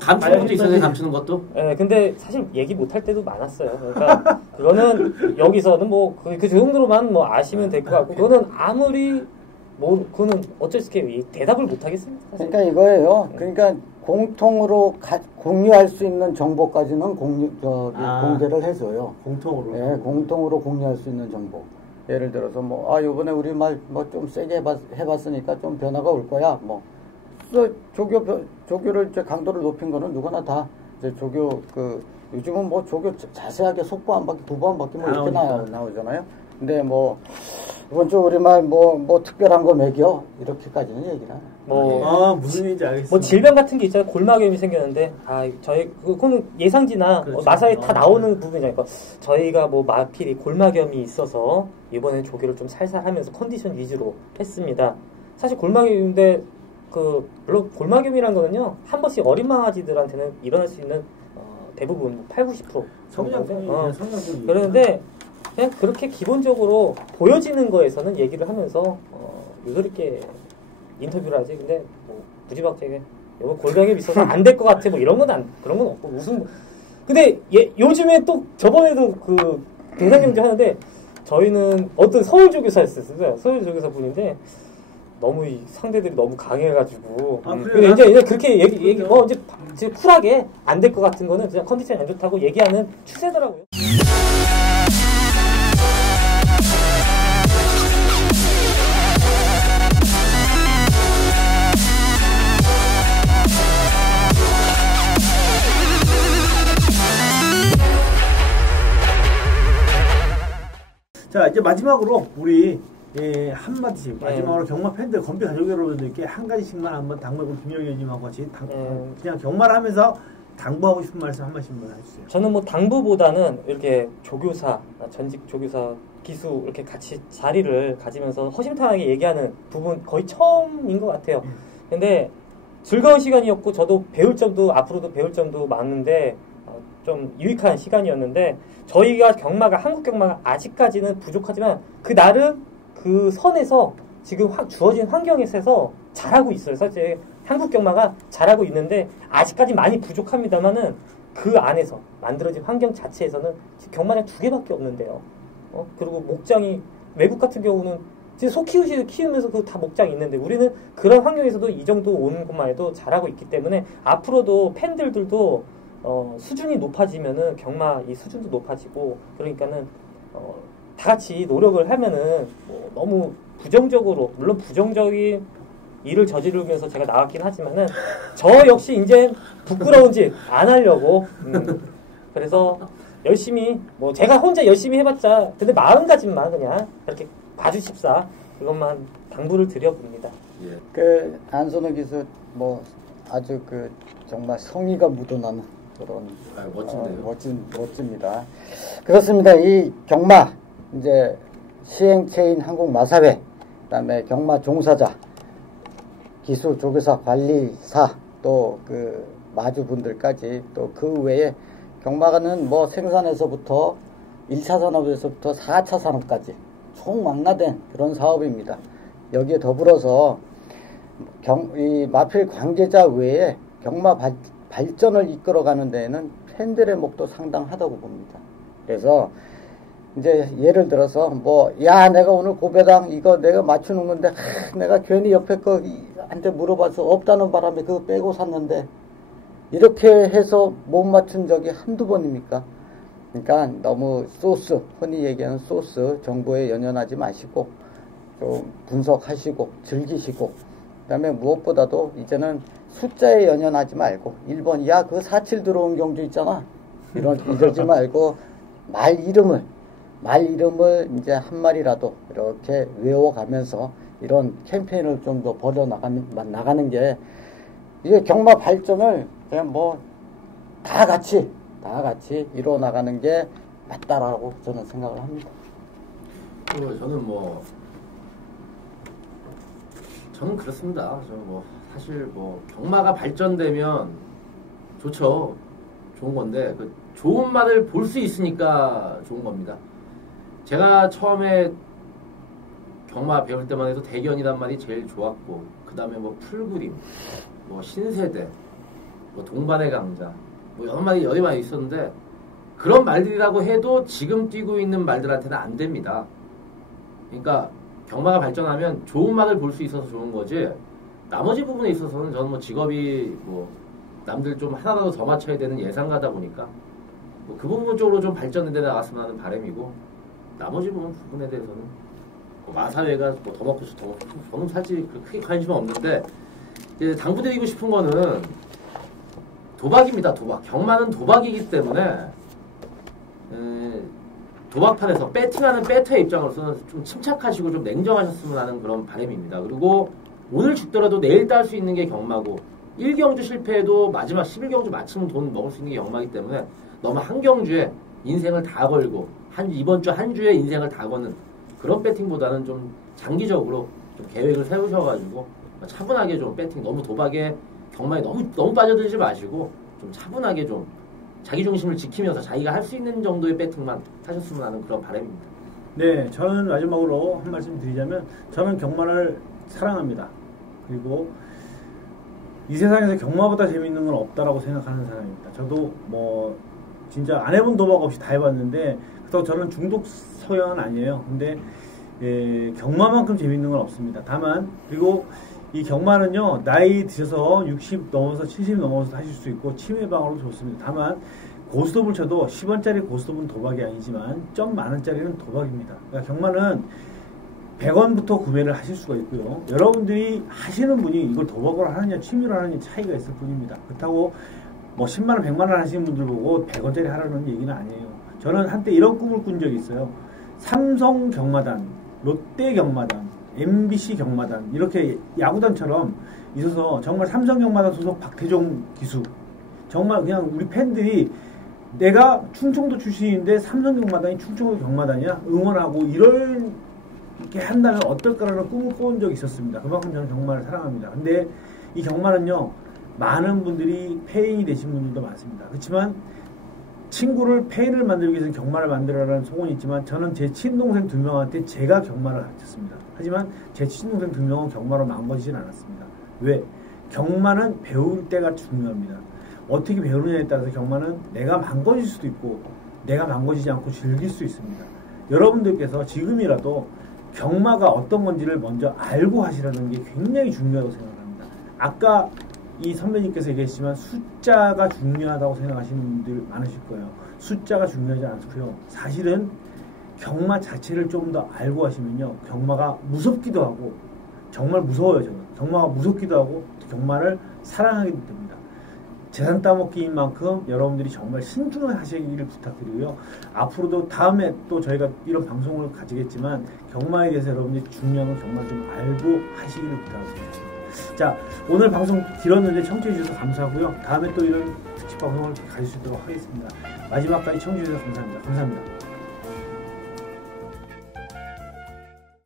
감추는 것도 있어요. 감추는 것도. 네, 근데 사실 얘기 못할 때도 많았어요. 그러니까 그거는 여기서는 뭐 그 정도로만 뭐 아시면 될 것 같고, 그거는 아무리 뭐 그거는 어쩔 수 없게 대답을 못 하겠습니다. 사실. 그러니까 이거예요. 그러니까 공통으로 공유할 수 있는 정보까지는 공개를 해줘요. 공통으로. 네, 공통으로 공유할 수 있는 정보. 예를 들어서 요번에 우리 말 뭐 좀 세게 해봤으니까 좀 변화가 올 거야. 조교를 이제 강도를 높인 거는 누구나 다 이제 요즘은 뭐 조교 자세하게 속보 한 바퀴, 구보 한 바퀴 뭐 이렇게 나오잖아요. 근데 이번 주 우리말 특별한 거 먹여 이렇게까지는 얘기를 안 해요. 무슨 얘기인지 알겠습니다. 뭐 질병 같은 게 있잖아요. 골마염이 생겼는데 그거는 예상지나 그렇죠. 마사에 다 나오는 부분이잖아요. 저희가 뭐 마필이 골마염이 있어서 이번에 조교를 좀 살살하면서 컨디션 위주로 했습니다. 사실 골마염인데 물론 골마염이란 거는요 한 번씩 어린 강아지들한테는 일어날 수 있는 대부분 80-90% 성장성이 그러는데 그냥 그렇게 기본적으로 보여지는 거에서는 얘기를 하면서 유도리께 인터뷰를 하지. 근데 무지막지하게 이거 골병에 있어서 안 될 것 같아 뭐 이런 건 그런 건 없고 근데 요즘에 또 저번에도 대상경제 하는데 저희는 어떤 서울 조교사였어요. 서울 조교사 분인데 너무 상대들이 너무 강해가지고 이제 그렇게 이제 쿨하게 안 될 것 같은 거는 그냥 컨디션이 안 좋다고 얘기하는 추세더라고요. 자, 이제 마지막으로 우리 한마디씩 마지막으로 경마 팬들, 건비 가족 여러분들께 한 가지씩만 한번 당부하고 김영희 의원님하고 같이 그냥 경마를 하면서 당부하고 싶은 말씀 한 말씀만 해주세요. 저는 당부보다는 이렇게 조교사, 전직 조교사 기수 이렇게 같이 자리를 가지면서 허심탄회하게 얘기하는 부분 거의 처음인 것 같아요. 근데 즐거운 시간이었고 저도 배울 점도 앞으로도 배울 점도 많은데 좀 유익한 시간이었는데 저희가 한국 경마가 아직까지는 부족하지만 그 나름 그 선에서 지금 주어진 환경에서 잘하고 있어요. 사실 한국 경마가 잘하고 있는데 아직까지 많이 부족합니다만은 그 안에서 만들어진 환경 자체에서는 경마장 2개밖에 없는데요. 그리고 목장이 외국 같은 경우는 지금 소 키우면서 다 목장이 있는데 우리는 그런 환경에서도 이 정도 오는 것만 해도 잘하고 있기 때문에 앞으로도 팬들도 수준이 높아지면은 경마 이 수준도 높아지고 그러니까는 다 같이 노력을 하면은 너무 부정적으로 물론 부정적인 일을 저지르면서 제가 나왔긴 하지만은 저 역시 이제 부끄러운 짓 안 하려고 그래서 열심히 제가 혼자 열심히 해봤자 근데 마음가짐만 그냥 이렇게 봐주십사 그것만 당부를 드려봅니다. 예. 그 안선호 기수 뭐 아주 그 정말 성의가 묻어나는 그런 멋진데요. 멋집니다. 그렇습니다. 이 경마 이제 시행체인 항공마사회, 그다음에 경마 종사자, 기수, 조교사, 관리사, 또 그 마주분들까지 또 그 외에 경마가는 뭐 생산에서부터 1차 산업에서부터 4차 산업까지 총망라된 그런 사업입니다. 여기에 더불어서 이 마필 관계자 외에 경마 발전을 이끌어가는 데에는 팬들의 목도 상당하다고 봅니다. 그래서 이제 예를 들어서 뭐 야 내가 오늘 고배당 이거 내가 맞추는 건데 내가 괜히 옆에 거한테 물어봐서 없다는 바람에 그거 빼고 샀는데 이렇게 해서 못 맞춘 적이 한두 번입니까? 그러니까 너무 소스, 흔히 얘기하는 소스 정보에 연연하지 마시고 좀 분석하시고 즐기시고, 그 다음에 무엇보다도 이제는 숫자에 연연하지 말고 1번 야 그 47 들어온 경주 있잖아 이러지 말고 말 이름을 이제 한 마리라도 이렇게 외워가면서 이런 캠페인을 좀 더 벌여 나가는 게 이게 경마 발전을 그냥 뭐 다 같이 이루어 나가는 게 맞다라고 저는 생각을 합니다. 저는 그렇습니다. 저는 뭐 사실 뭐 경마가 발전되면 좋죠. 좋은 건데 그 좋은 맛을 볼 수 있으니까 좋은 겁니다. 제가 처음에 경마 배울 때만 해도 대견이란 말이 제일 좋았고, 그 다음에 뭐 풀그림, 뭐 신세대, 뭐 동반의 강자, 뭐 여러 마리 있었는데 그런 말들이라고 해도 지금 뛰고 있는 말들한테는 안 됩니다. 그러니까 경마가 발전하면 좋은 맛을 볼 수 있어서 좋은 거지, 나머지 부분에 있어서는 저는 뭐 직업이 뭐 남들 좀 하나라도 더 맞춰야 되는 예상가다 보니까 뭐 그 부분 쪽으로 좀 발전돼 나갔으면 하는 바람이고, 나머지 부분에 대해서는 뭐 마사회가 뭐 더 먹고 싶고 저는 사실 크게 관심은 없는데, 이제 당부드리고 싶은 거는 도박입니다. 도박. 경마는 도박이기 때문에 도박판에서 배팅하는 배터의 입장으로서는 좀 침착하시고 좀 냉정하셨으면 하는 그런 바람입니다. 그리고 오늘 죽더라도 내일 딸 수 있는 게 경마고, 1경주 실패해도 마지막 11경주 맞추면 돈 먹을 수 있는 게 경마이기 때문에 너무 한 경주에 인생을 다 걸고 이번 주 한 주에 인생을 다 거는 그런 배팅보다는 좀 장기적으로 좀 계획을 세우셔가지고 차분하게 좀 배팅, 너무 도박에 경마에 너무 빠져들지 마시고 좀 차분하게 좀 자기 중심을 지키면서 자기가 할 수 있는 정도의 배팅만 하셨으면 하는 그런 바람입니다. 네, 저는 마지막으로 한 말씀 드리자면, 저는 경마를 사랑합니다. 그리고 이 세상에서 경마보다 재밌는 건 없다라고 생각하는 사람입니다. 저도 뭐 진짜 안 해본 도박 없이 다 해봤는데, 그렇다고 저는 중독 성향은 아니에요. 근데 경마만큼 재밌는 건 없습니다. 다만 그리고 이 경마는요, 나이 드셔서 60 넘어서 70 넘어서 하실 수 있고 치매 예방으로 좋습니다. 다만 고스톱을 쳐도 10원짜리 고스톱은 도박이 아니지만 점 만원짜리는 도박입니다. 그러니까 경마는 100원부터 구매를 하실 수가 있고요. 여러분들이 하시는 분이 이걸 도박으로 하느냐 취미로 하느냐 차이가 있을 뿐입니다. 그렇다고 뭐 10만원 100만원 하시는 분들 보고 100원짜리 하라는 얘기는 아니에요. 저는 한때 이런 꿈을 꾼 적이 있어요. 삼성 경마단, 롯데 경마단, MBC 경마단, 이렇게 야구단처럼 있어서 정말 삼성 경마단 소속 박태종 기수, 정말 그냥 우리 팬들이 내가 충청도 출신인데 삼성 경마단이 충청도 경마단이야 응원하고 이렇게 한다면 어떨까라는 꿈을 꿔온 적이 있었습니다. 그만큼 저는 경마를 사랑합니다. 근데 이 경마는요, 많은 분들이 폐인이 되신 분들도 많습니다. 그렇지만 친구를 폐인을 만들기 위해서는 경마를 만들어라는 소원이 있지만, 저는 제 친동생 2명한테 제가 경마를 가르쳤습니다. 하지만 제 친동생 2명은 경마로 망가지진 않았습니다. 왜? 경마는 배울 때가 중요합니다. 어떻게 배우느냐에 따라서 경마는 내가 망가질 수도 있고 내가 망가지지 않고 즐길 수 있습니다. 여러분들께서 지금이라도 경마가 어떤 건지를 먼저 알고 하시라는 게 굉장히 중요하다고 생각합니다. 아까 이 선배님께서 얘기했지만 숫자가 중요하다고 생각하시는 분들 많으실 거예요. 숫자가 중요하지 않고요. 사실은 경마 자체를 좀 더 알고 하시면요, 경마가 무섭기도 하고, 정말 무서워요. 저는 경마가 무섭기도 하고 경마를 사랑하게 됩니다. 재산 따먹기인 만큼 여러분들이 정말 신중하시기를 부탁드리고요. 앞으로도 다음에 또 저희가 이런 방송을 가지겠지만 경마에 대해서 여러분들이 중요한 걸 정말 좀 알고 하시기를 부탁드리겠습니다. 자, 오늘 방송 길었는데 청취해 주셔서 감사하고요. 다음에 또 이런 특집 방송을 가질 수 있도록 하겠습니다. 마지막까지 청취해 주셔서 감사합니다. 감사합니다.